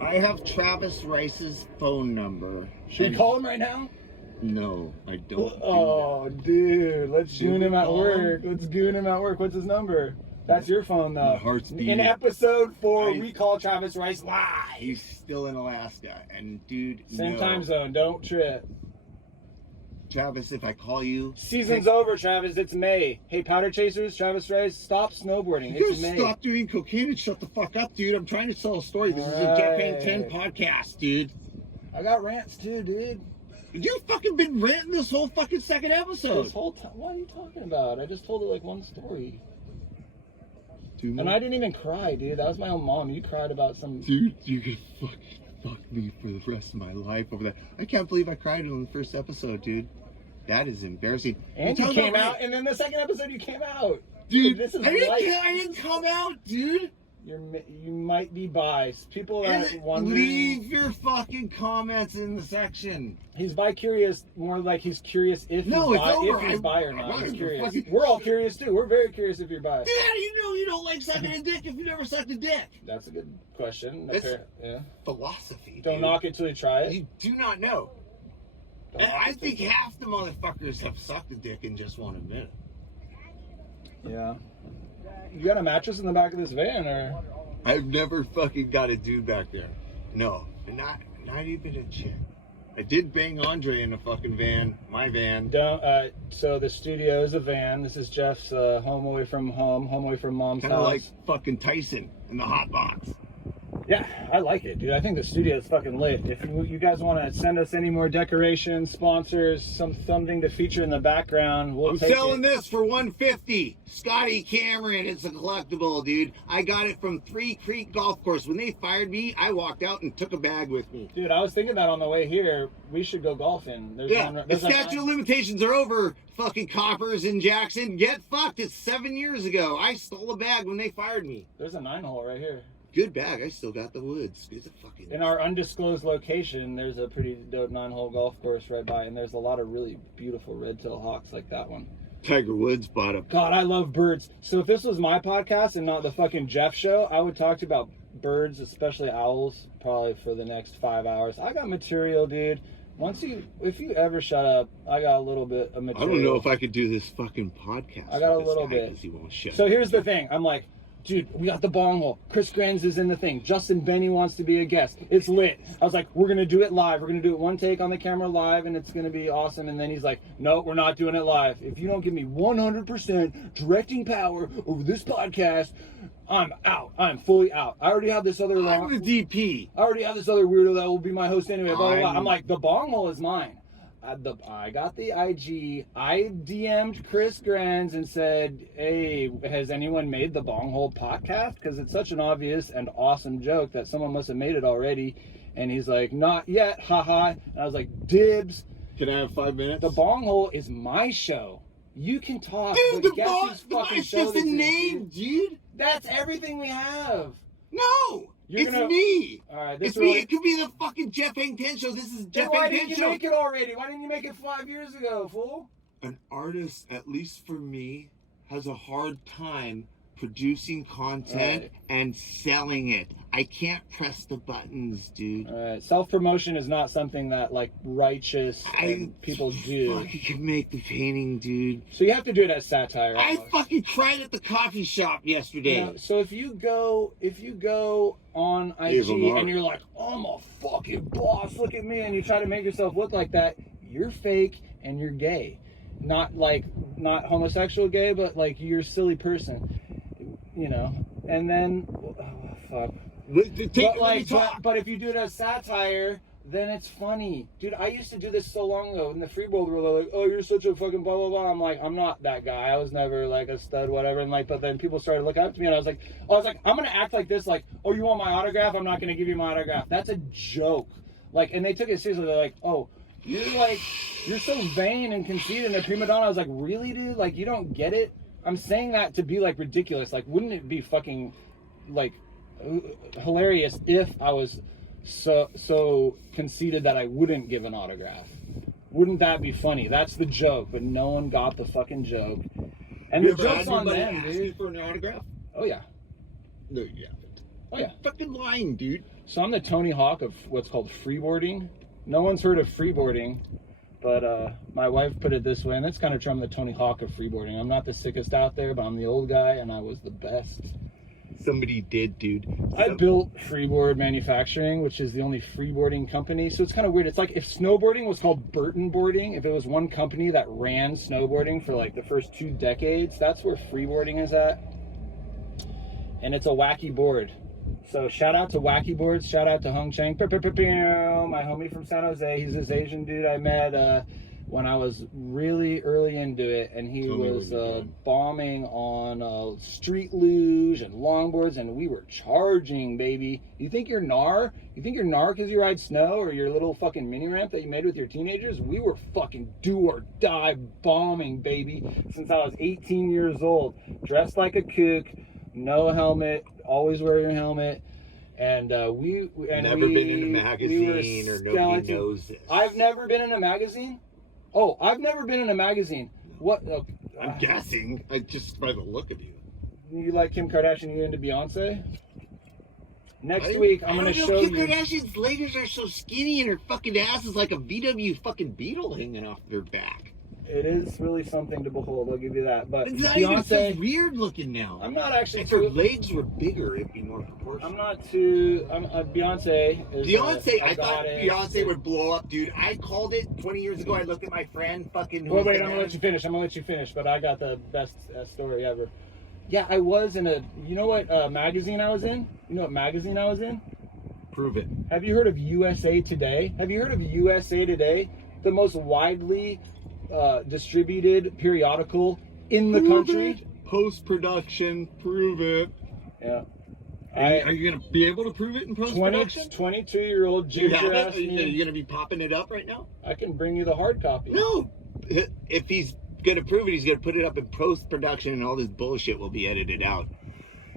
I have Travis Rice's phone number. Should we call him right now? No, I don't. Oh, dude. Let's Should goon we him at call work. Let's goon him at work. What's his number? That's your phone, though. My heart's In beating. episode 4, I- we call Travis Rice live. He's still in Alaska. And dude, Same no. time zone. Don't trip. Travis, if I call you... Season's over, Travis. It's May. Hey, powder chasers, Travis Rice, stop snowboarding. You It's May. stop doing cocaine and shut the fuck up, dude. I'm trying to tell a story. This is a Right. Geoff Comes 10 podcast, dude. I got rants too, dude. You've fucking been ranting this whole fucking second episode. This whole time. What are you talking about? I just told it like one story. Dude, And I didn't even cry, dude. That was my own mom. You cried about some. Dude, you could fucking fuck me for the rest of my life over that. I can't believe I cried on the first episode, dude. That is embarrassing. And you talking came about out, and then the second episode you came out. Dude, this is I life. didn't come out, dude. You might be biased. People that wondering. Leave your fucking comments in the section. He's bi-curious, more like he's curious if No, he's it's bi, over. if he's bi or I'm not. not He's even curious. fucking- We're all curious too. We're very curious if you're bi. Dude, you know you don't like sucking a dick if you never sucked a dick. That's a good question. It's- Yeah. Philosophy. Don't dude. knock it till you try it. You do not know. Don't And knock I it till think you- half the motherfuckers have sucked a dick and just won't admit it. Yeah. You got a mattress in the back of this van, or? I've never fucking got a dude back there. No, not even a chick. I did bang Aundre in a fucking van, my van. Don't. So the studio is a van. This is Jeff's home away from home, home away from mom's Kind of house. like fucking Tyson in the hot box. Yeah, I like it, dude. I think the studio is fucking lit. If you guys want to send us any more decorations, sponsors, something to feature in the background, we'll I'm take selling it. this for $150. Scotty Cameron, it's a collectible, dude. I got it from Three Creek Golf Course. When they fired me, I walked out and took a bag with me. Dude, I was thinking that on the way here. We should go golfing. Yeah, the statute of limitations are over, fucking coppers in Jackson. Get fucked, it's 7 years ago. I stole a bag when they fired me. There's a 9-hole right here. Good bag, I still got the woods. It's a fucking... In our undisclosed location, there's a pretty dope 9-hole golf course right by, and there's a lot of really beautiful red-tailed hawks like that one. Tiger Woods bought a... God, I love birds. So if this was my podcast and not the fucking Jeff show, I would talk to you about birds, especially owls, probably for the next 5 hours. I got material, dude. if you ever shut up, I got a little bit of I material. don't know if I could do this fucking podcast. I got a with this little guy bit. 'cause he won't shut So up. here's the thing. I'm like, dude, we got the Bonghole. Chris Granz is in the thing. Justin Benny wants to be a guest. It's lit. I was like, we're going to do it live. We're going to do it one take on the camera live, and it's going to be awesome. And then he's like, no, we're not doing it live. If you don't give me 100% directing power over this podcast, I'm out. I'm fully out. I already have this other I'm the DP. I already have this other weirdo that will be my host anyway. Blah, blah, blah. I'm- I'm like, the Bonghole is mine. I got the IG. I DM'd Chris Granz and said, hey, has anyone made the Bonghole podcast? Because it's such an obvious and awesome joke that someone must have made it already. And he's like, not yet, haha. And I was like, dibs. Can I have 5 minutes? The Bonghole is my show. You can talk, Dude, but guess whose fucking it's show just a this is, name, dude? dude. That's everything we have. No, You're it's gonna- me. All right, this It's really... me. It could be the fucking Jeff Hangpan show. This is Then Jeff why Hangpan didn't you show. make it already? Why didn't you make it 5 years ago, fool? An artist, at least for me, has a hard time producing content Right. and selling it. I can't press the buttons, dude. All right, self-promotion is not something that like righteous people do. fucking can make the painting, dude. So you have to do it as satire. I almost. fucking cried at the coffee shop yesterday. Yeah, so if you go on Give IG 'em up. and you're like, I'm a fucking boss, look at me, and you try to make yourself look like that, you're fake and you're gay. Not homosexual gay, but like you're a silly person. You know. And then fuck. But if you do it as satire, then it's funny. Dude, I used to do this so long ago in the freeboard world. They're like, oh, you're such a fucking blah, blah, blah. I'm like, I'm not that guy. I was never like a stud, whatever. And like, but then people started looking up to me and I was like, I'm going to act like this. Like, oh, you want my autograph? I'm not going to give you my autograph. That's a joke. Like, and they took it seriously. They're like, oh, you're so vain and conceited and a prima donna. I was like, really, dude? Like, you don't get it? I'm saying that to be like ridiculous. Like, wouldn't it be fucking like hilarious if I was so conceited that I wouldn't give an autograph? Wouldn't that be funny? That's the joke, but no one got the fucking joke. And the joke's on them, dude. For an autograph? Oh yeah. No, you haven't. Oh yeah. You're fucking lying, dude. So I'm the Tony Hawk of what's called freeboarding. No one's heard of freeboarding, but my wife put it this way, and that's kind of true. I'm the Tony Hawk of freeboarding. I'm not the sickest out there, but I'm the old guy, and I was the best. Somebody did, dude. I built Freeboard Manufacturing, which is the only freeboarding company. So it's kind of weird. It's like if snowboarding was called Burton Boarding, if it was one company that ran snowboarding for like the first 2 decades, that's where freeboarding is at. And it's a wacky board. So shout out to Wacky Boards, shout out to Hung Chang, my homie from San Jose. He's this Asian dude I met when I was really early into it, and he was bombing on street luge and longboards, and we were charging, baby. You think you're gnar? You think you're gnar because you ride snow or your little fucking mini ramp that you made with your teenagers? We were fucking do or die bombing, baby, since I was 18 years old. Dressed like a kook, no helmet, always wear your helmet. And never been in a magazine or nobody knows this. I've never been in a magazine? Oh, I've never been in a magazine. What? I'm guessing, just by the look of you. You like Kim Kardashian, you into Beyonce? Next week, I'm going to show Kim you. Kardashian's legs are so skinny and her fucking ass is like a VW fucking beetle hanging off their back. It is really something to behold, I'll give you that. But It's not even so Beyonce, weird looking now. I'm not actually If her too... legs were bigger, it'd be more proportional. I'm not too... Beyonce is... I thought Beyonce would blow up, dude. I called it 20 years ago. I looked at my friend fucking... Wait, I'm gonna let you finish. But I got the best story ever. Yeah, I was in a... You know what magazine I was in? You know what magazine I was in? Prove it. Have you heard of USA Today? Have you heard of USA Today? The most widely distributed periodical in the country. Post-production, prove it. Yeah. Are you going to be able to prove it in post-production? 22-year-old ginger ass Are you me. going to be popping it up right now? I can bring you the hard copy. No. If he's going to prove it, he's going to put it up in post-production and all this bullshit will be edited out.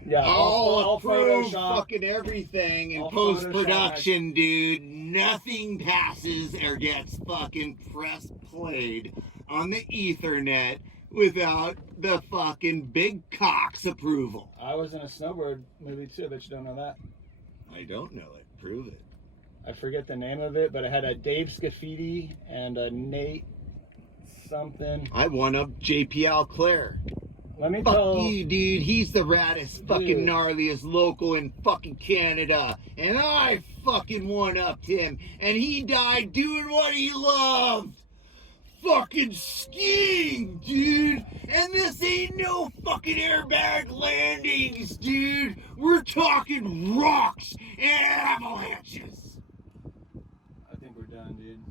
Yeah, I'll approve Photoshop. fucking everything in I'll post-production, dude. Nothing passes or gets fucking press played on the Ethernet without the fucking big cock's approval. I was in a snowboard movie too. I bet you don't know that. I don't know it. Prove it. I forget the name of it, but it had a Dave Scafidi and a Nate something. I won up JP Alclair. Let me Fuck tell you, dude. He's the raddest, fucking Dude. gnarliest local in fucking Canada. And I fucking one-upped him. And he died doing what he loved. Fucking skiing, dude. And this ain't no fucking airbag landings, dude. We're talking rocks and avalanches. I think we're done, dude.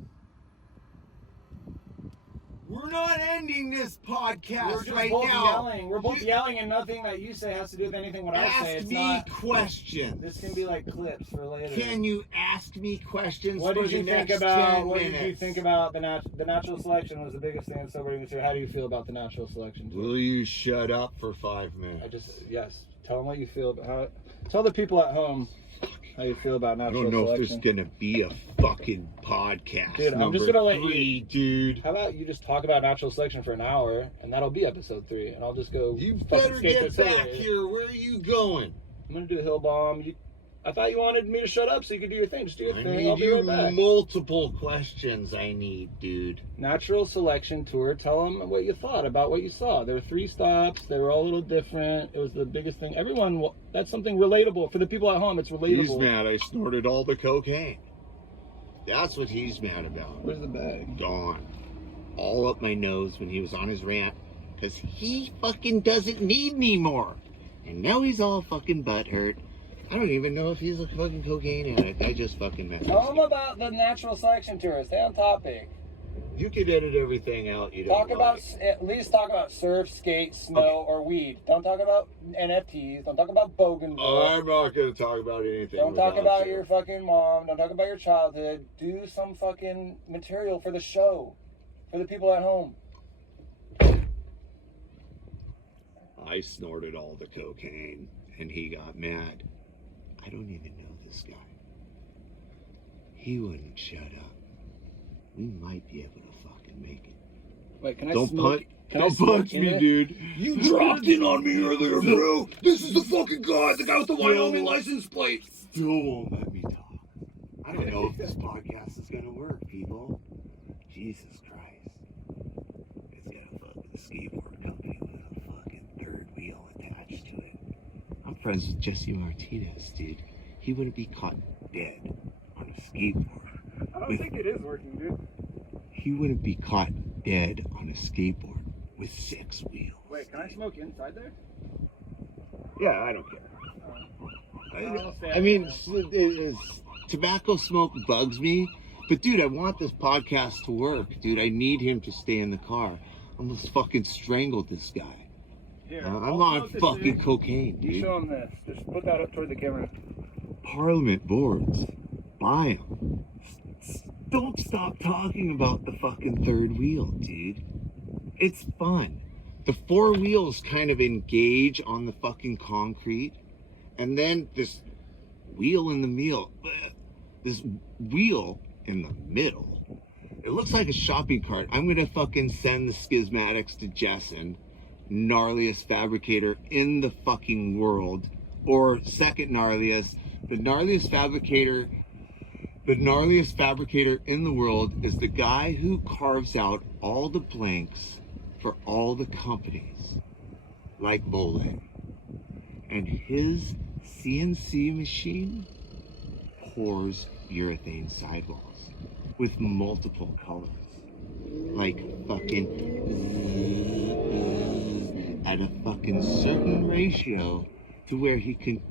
We're not ending this podcast We're just right both now. yelling. We're both yelling, and nothing that you say has to do with anything what I say. Ask It's me not. questions. This can be like clips for later. Can you ask me questions What for did you the think next about? 10 What minutes? did you think about the natural selection? Was the biggest thing in snowboarding this year. How do you feel about the natural selection? Will you shut up for 5 I minutes? just Tell them what you feel about how. Tell the people at home how you feel about I natural don't know selection. if there's gonna be a fucking podcast. Dude, I'm number just gonna let 3, dude. How about you just talk about natural selection for an hour, and that'll be episode 3, and I'll just go. You fucking better skate get the back accelerator. here. Where are you going? I'm gonna do a hill bomb. I thought you wanted me to shut up so you could do your thing. Just do your I thing. need I'll be you right back. multiple questions. I need, dude. Natural selection tour. Tell them what you thought about what you saw. There were 3 stops. They were all a little different. It was the biggest thing. Everyone, that's something relatable for the people at home. It's relatable. He's mad I snorted all the cocaine. That's what he's mad about. Where's the bag? Gone. All up my nose when he was on his rant. Because he fucking doesn't need any more. And now he's all fucking butthurt. I don't even know if he's a fucking cocaine addict. I just fucking messed Tell up. them about the natural selection tour. Stay on topic. You could edit everything out. You don't Talk about, like. at least talk about surf, skate, snow, or weed. Don't talk about NFTs. Don't talk about Bougainville. I'm not going to talk about anything. Don't talk about you. your fucking mom. Don't talk about your childhood. Do some fucking material for the show. For the people at home. I snorted all the cocaine and he got mad. I don't even know this guy. He wouldn't shut up. We might be able to fucking make it. Wait, can I Don't smoke? punch. Can I Don't smoke punch in me, it? dude. You dropped in on me earlier, bro. This is the fucking guy with the Wyoming license plate. Still won't let me talk. I don't know if this podcast is gonna work, people. Jesus Christ. It's got a fucking skateboard company with a fucking third wheel attached to it. I'm friends with Jesse Martinez, dude. He wouldn't be caught dead on a skateboard. I don't think it is working, dude. He wouldn't be caught dead on a skateboard with 6 wheels. Wait, can I smoke inside there? Yeah, I don't care. I'll stay I mean, tobacco smoke bugs me, but dude, I want this podcast to work. Dude, I need him to stay in the car. I almost fucking strangled this guy. Here, I'm I'll on smoke this fucking thing. cocaine, You dude. show him this. Just put that up toward the camera. Parliament boards. Buy them. Don't stop talking about the fucking third wheel, dude. It's fun. The 4 wheels kind of engage on the fucking concrete, and then this wheel in the middle. This wheel in the middle. It looks like a shopping cart. I'm gonna fucking send the schismatics to Jessen, gnarliest fabricator in the fucking world, or second gnarliest. The gnarliest fabricator in the world is the guy who carves out all the blanks for all the companies, like bowling. And his CNC machine pours urethane sidewalls with multiple colors, like fucking at a fucking certain ratio to where he can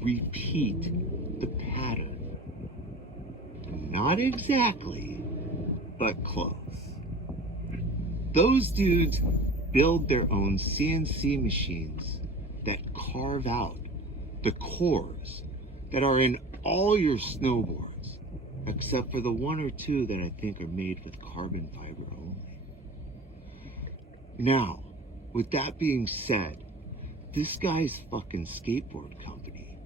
repeat the pattern. Not exactly, but close. Those dudes build their own CNC machines that carve out the cores that are in all your snowboards, except for the 1 or 2 that I think are made with carbon fiber only. Now, with that being said, this guy's fucking skateboard company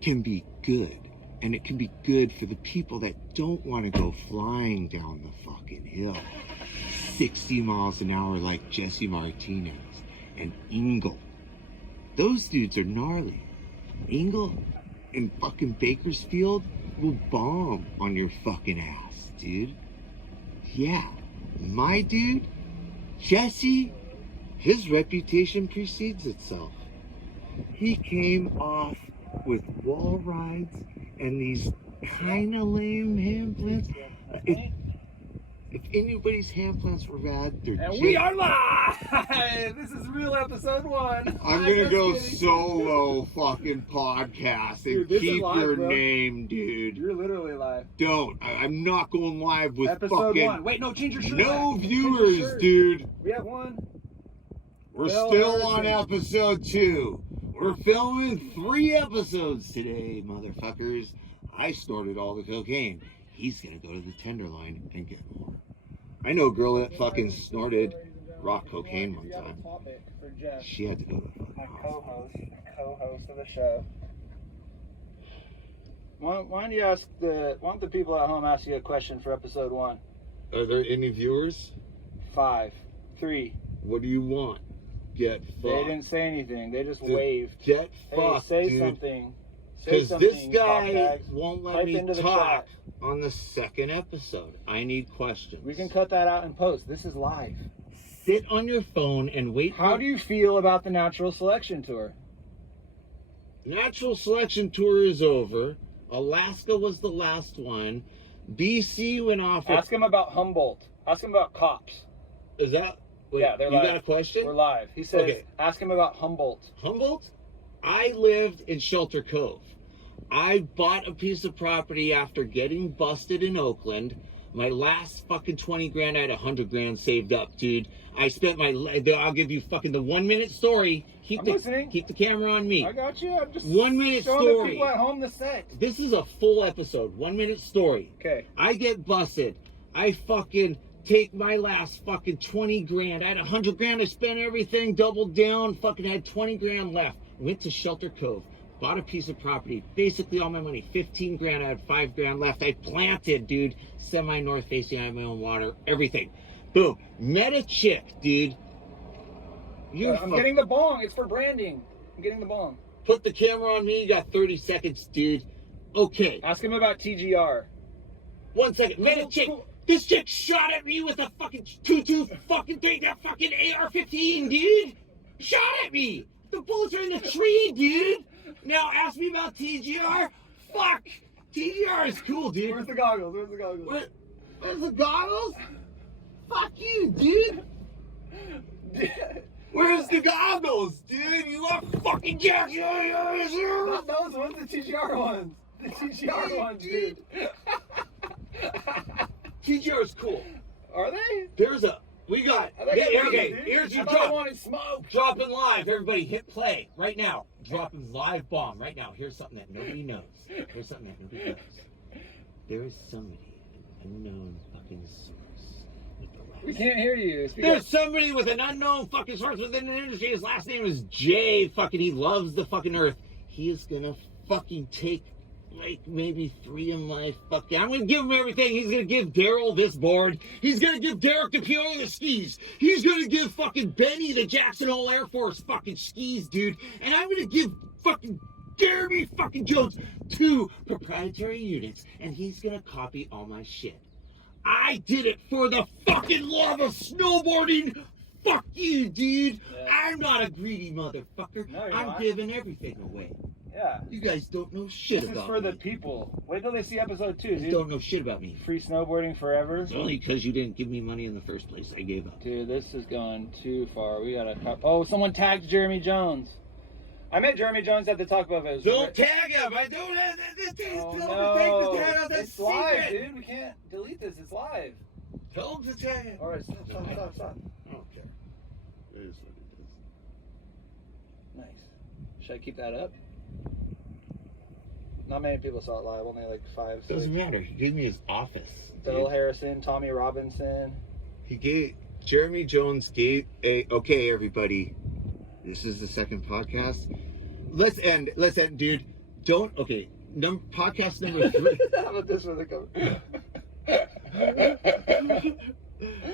can be good. And it can be good for the people that don't want to go flying down the fucking hill 60 miles an hour like Jesse Martinez and Engel. Those dudes are gnarly. Engel in fucking Bakersfield will bomb on your fucking ass, dude. Yeah, my dude, Jesse, his reputation precedes itself. He came off with wall rides and these kind of lame hand plants. If anybody's hand plants were bad, they're And we are live! This is real episode 1. I'm gonna go solo fucking podcast and Dude, this is keep live, your bro. name, dude. You're literally live. Don't. I'm not going live with Episode fucking 1. Wait, no, change your shirt. no back. Change your viewers, shirt. dude. We have one. We're Bill still on Harrison. episode 2. We're filming 3 episodes today, motherfuckers. I snorted all the cocaine. He's gonna go to the Tenderloin and get more. I know a girl that fucking snorted rock cocaine one time. For Geoff, She had to go to the fucking my hospital. co-host of the show. Why don't you ask why don't the people at home ask you a question for episode 1? Are there any viewers? 5, 3. What do you want? Get fucked. They didn't say anything. They just Dude, waved. Get Hey, fucked, say dude. something. Say Because something, this guy cockbags. won't let Type me into the talk chat. on the second episode. I need questions. We can cut that out and post. This is live. Sit on your phone and wait. How do you feel about the natural selection tour? Natural selection tour is over. Alaska was the last one. BC went off. Ask him about Humboldt. Ask him about cops. Is that? Wait, Yeah, they're you live. got a question? We're live. He says, Okay. ask him about Humboldt. Humboldt? I lived in Shelter Cove. I bought a piece of property after getting busted in Oakland. My last fucking 20 grand, I had 100 grand saved up, dude. I spent I'll give you fucking the 1 minute story. I'm listening. Keep the camera on me. I got you. I'm just 1 minute showing the story. people at home the set. This is a full episode. 1 minute story. Okay. I get busted. I fucking take my last fucking 20 grand. I had 100 grand. I spent everything, doubled down, fucking had 20 grand left. Went to Shelter Cove, bought a piece of property, basically all my money, 15 grand. I had 5 grand left. I planted, dude, semi-north facing. I had my own water, everything. Boom. Met a chick, dude. I'm getting the bong. It's for branding. I'm getting the bong. Put the camera on me. You got 30 seconds, dude. Okay. Ask him about TGR. 1 second. Met a chick. This chick shot at me with a fucking 2-2 fucking thing, that fucking AR-15, dude. Shot at me. The bullets are in the tree, dude. Now ask me about TGR. Fuck. TGR is cool, dude. Where's the goggles? Where's the goggles? Where's the goggles? Fuck you, dude. Where's the goggles, dude? You are fucking jacked. Not those ones, the TGR ones. The TGR ones, dude. TGR is cool. Are they? We got, I think I okay, did, dude. here's your I thought I drop. wanted smoke. Dropping live. Everybody hit play right now. Dropping live bomb right now. Here's something that nobody knows. Here's something that nobody knows. There is somebody, an unknown fucking source. With the last We can't hear you. Speak There's up. somebody with an unknown fucking source within the industry. His last name is Jay. Fucking, he loves the fucking earth. He is gonna fucking take like maybe 3 of my fucking. I'm gonna give him everything. He's gonna give Daryl this board. He's gonna give Derek DePiero the skis. He's gonna give fucking Benny the Jackson Hole Air Force fucking skis, dude. And I'm gonna give fucking Jeremy fucking Jones 2 proprietary units, and he's gonna copy all my shit. I did it for the fucking love of snowboarding. Fuck you, dude. Yeah. I'm not a greedy motherfucker. No, you're I'm not. giving everything away. Yeah. You guys don't know shit This is about for the me. people. Wait till they see episode 2, You guys dude. don't know shit about me. Free snowboarding forever. It's only because you didn't give me money in the first place. I gave up. Dude, this is going too far. We gotta. Oh, someone tagged Jeremy Jones. I met Jeremy Jones at the Taco Bell. Don't tag him. I don't have this. Oh, Tell no. him to take the tag out. That's It's live, secret. dude. We can't delete this. It's live. Tell him to tag him. All right, stop. I don't care. It is what it is. Nice. Should I keep that up? Not many people saw it live. Only like 5, 6. Doesn't matter. He gave me his office. Bill dude. Harrison, Tommy Robinson. Jeremy Jones gave a. Okay, everybody. This is the second podcast. Let's end, dude. Don't. Okay. Podcast number 3. How about this for the cover?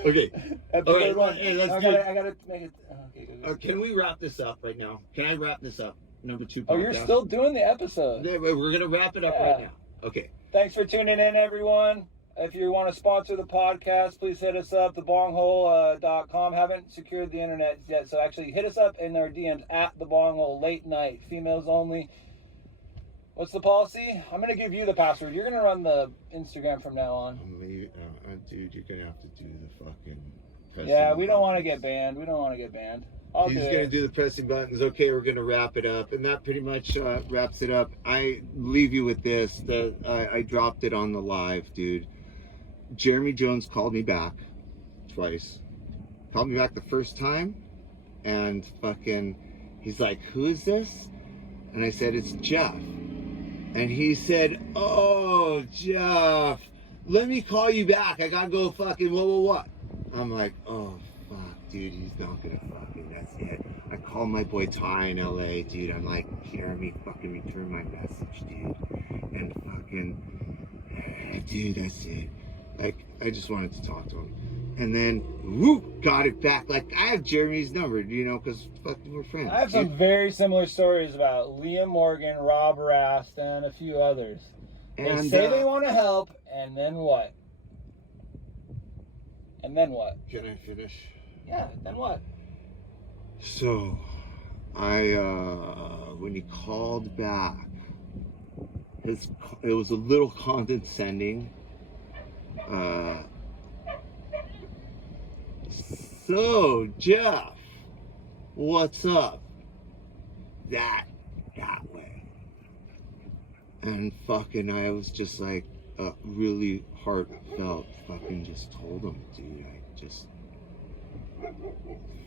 Okay. Episode All right, 1. hey, let's I do it. gotta make it. Okay, go. Can we wrap this up right now? Can I wrap this up? Number 2 podcast. Oh, you're still doing the episode. Yeah, we're gonna wrap it up Yeah. right now. Okay. Thanks for tuning in, everyone. If you want to sponsor the podcast, please hit us up, thebonghole.com. Haven't secured the internet yet, so actually hit us up in our DMs at the Bonghole, late night, females only. What's the policy? I'm going to give you the password. You're going to run the Instagram from now on. Dude, you're going to have to do the fucking... Yeah, we don't want to get banned. He's going to do the pressing buttons. Okay, we're going to wrap it up. And that pretty much wraps it up. I leave you with this. I dropped it on the live, dude. Jeremy Jones called me back twice. Called me back the first time. And fucking, he's like, who is this? And I said, it's Geoff. And he said, oh, Geoff, let me call you back. I got to go fucking what? I'm like, oh, fuck, dude, he's not gonna fucking, that's it. I called my boy Ty in LA, dude. I'm like, Jeremy, fucking return my message, dude. And fucking, dude, that's it. Like, I just wanted to talk to him. And then, whoop, got it back. Like, I have Jeremy's number, you know, because fucking we're friends. I have some very similar stories about Liam Morgan, Rob Rast, and a few others. They say they want to help, and then what? And then what? Can I finish? Yeah, then what? So, when he called back, it was a little condescending. So, Geoff, what's up? That way. And fucking, I was just like, really heartfelt, fucking just told him, dude, I just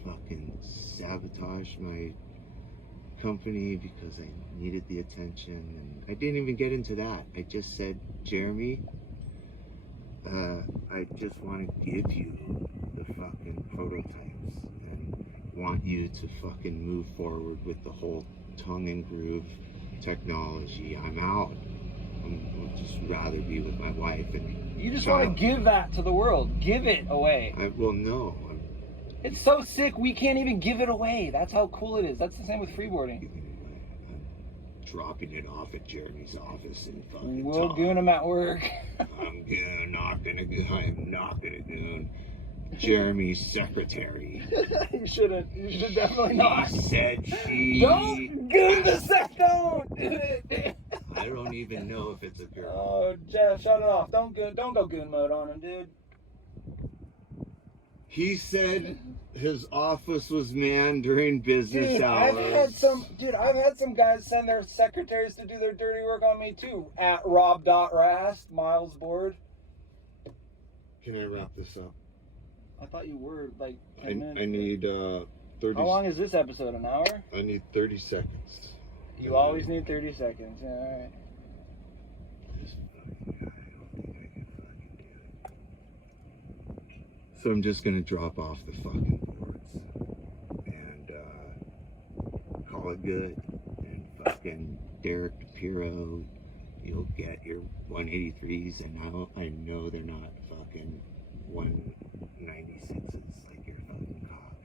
fucking sabotaged my company because I needed the attention, and I didn't even get into that. I just said, Jeremy, I just want to give you the fucking prototypes and want you to fucking move forward with the whole tongue and groove technology. I'm out. I'd just rather be with my wife and you just want to give that to the world. Give it away. No. It's so sick we can't even give it away. That's how cool it is. That's the same with freeboarding. I'm dropping it off at Jeremy's office and fucking we'll goon him at work. I'm not gonna goon Jeremy's secretary. You shouldn't. You should definitely not. He said she... Don't goon the sec. Don't. I don't even know if it's a girl. Oh, Geoff, shut it off. Don't go goon mode on him, dude. He said his office was manned during business hours. I've had some guys send their secretaries to do their dirty work on me too. At rob.rast, Miles Board. Can I wrap this up? I thought you were like 10 I minutes. I need 30. How long is this episode? An hour? I need 30 seconds. You always need 30 seconds. Yeah, all right. This fucking guy, I don't think I can fucking do it. So I'm just gonna drop off the fucking boards and call it good. And fucking Derek DePiro, you'll get your 183s, and I know they're not fucking 196s like your fucking cock.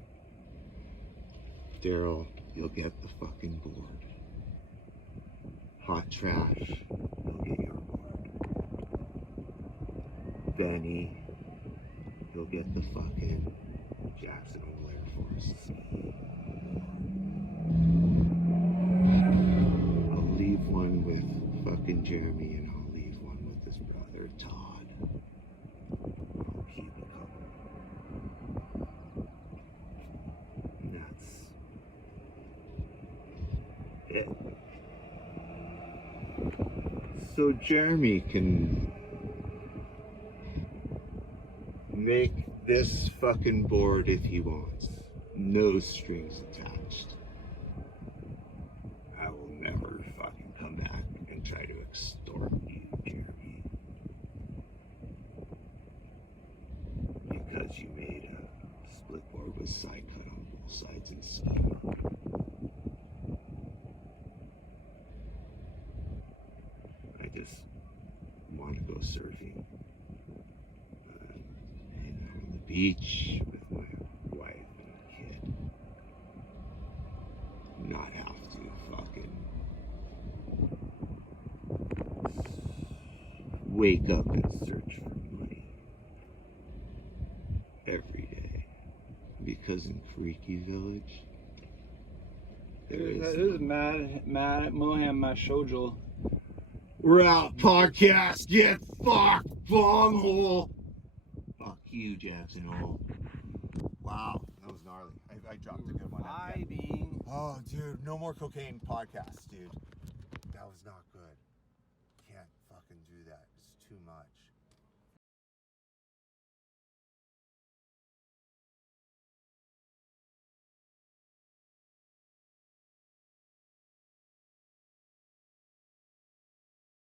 Daryl, you'll get the fucking board. Hot Trash, you'll get your board. Benny, you'll get the fucking Jackson Hole Air Force. I'll leave one with fucking Jeremy, and I'll leave one with his brother Todd. I'll keep a couple. And that's it. So Jeremy can make this fucking board if he wants. No strings attached. I will never fucking come back and try to extort you, Jeremy. Because you made a split board with side cut on both sides and Skiboard. I just want to go surfing. Hang out on the beach with my wife and kid. Not have to fucking wake up and search for money every day. Because in Freaky Village, This is mad Moham Mashojal. we're out, podcast, get fucked, Bonghole. Fuck you, Jackson Hole. Wow, that was gnarly. I dropped a good one. Vibing. Oh, dude, no more cocaine podcasts, dude. That was not good. Can't fucking do that. It's too much.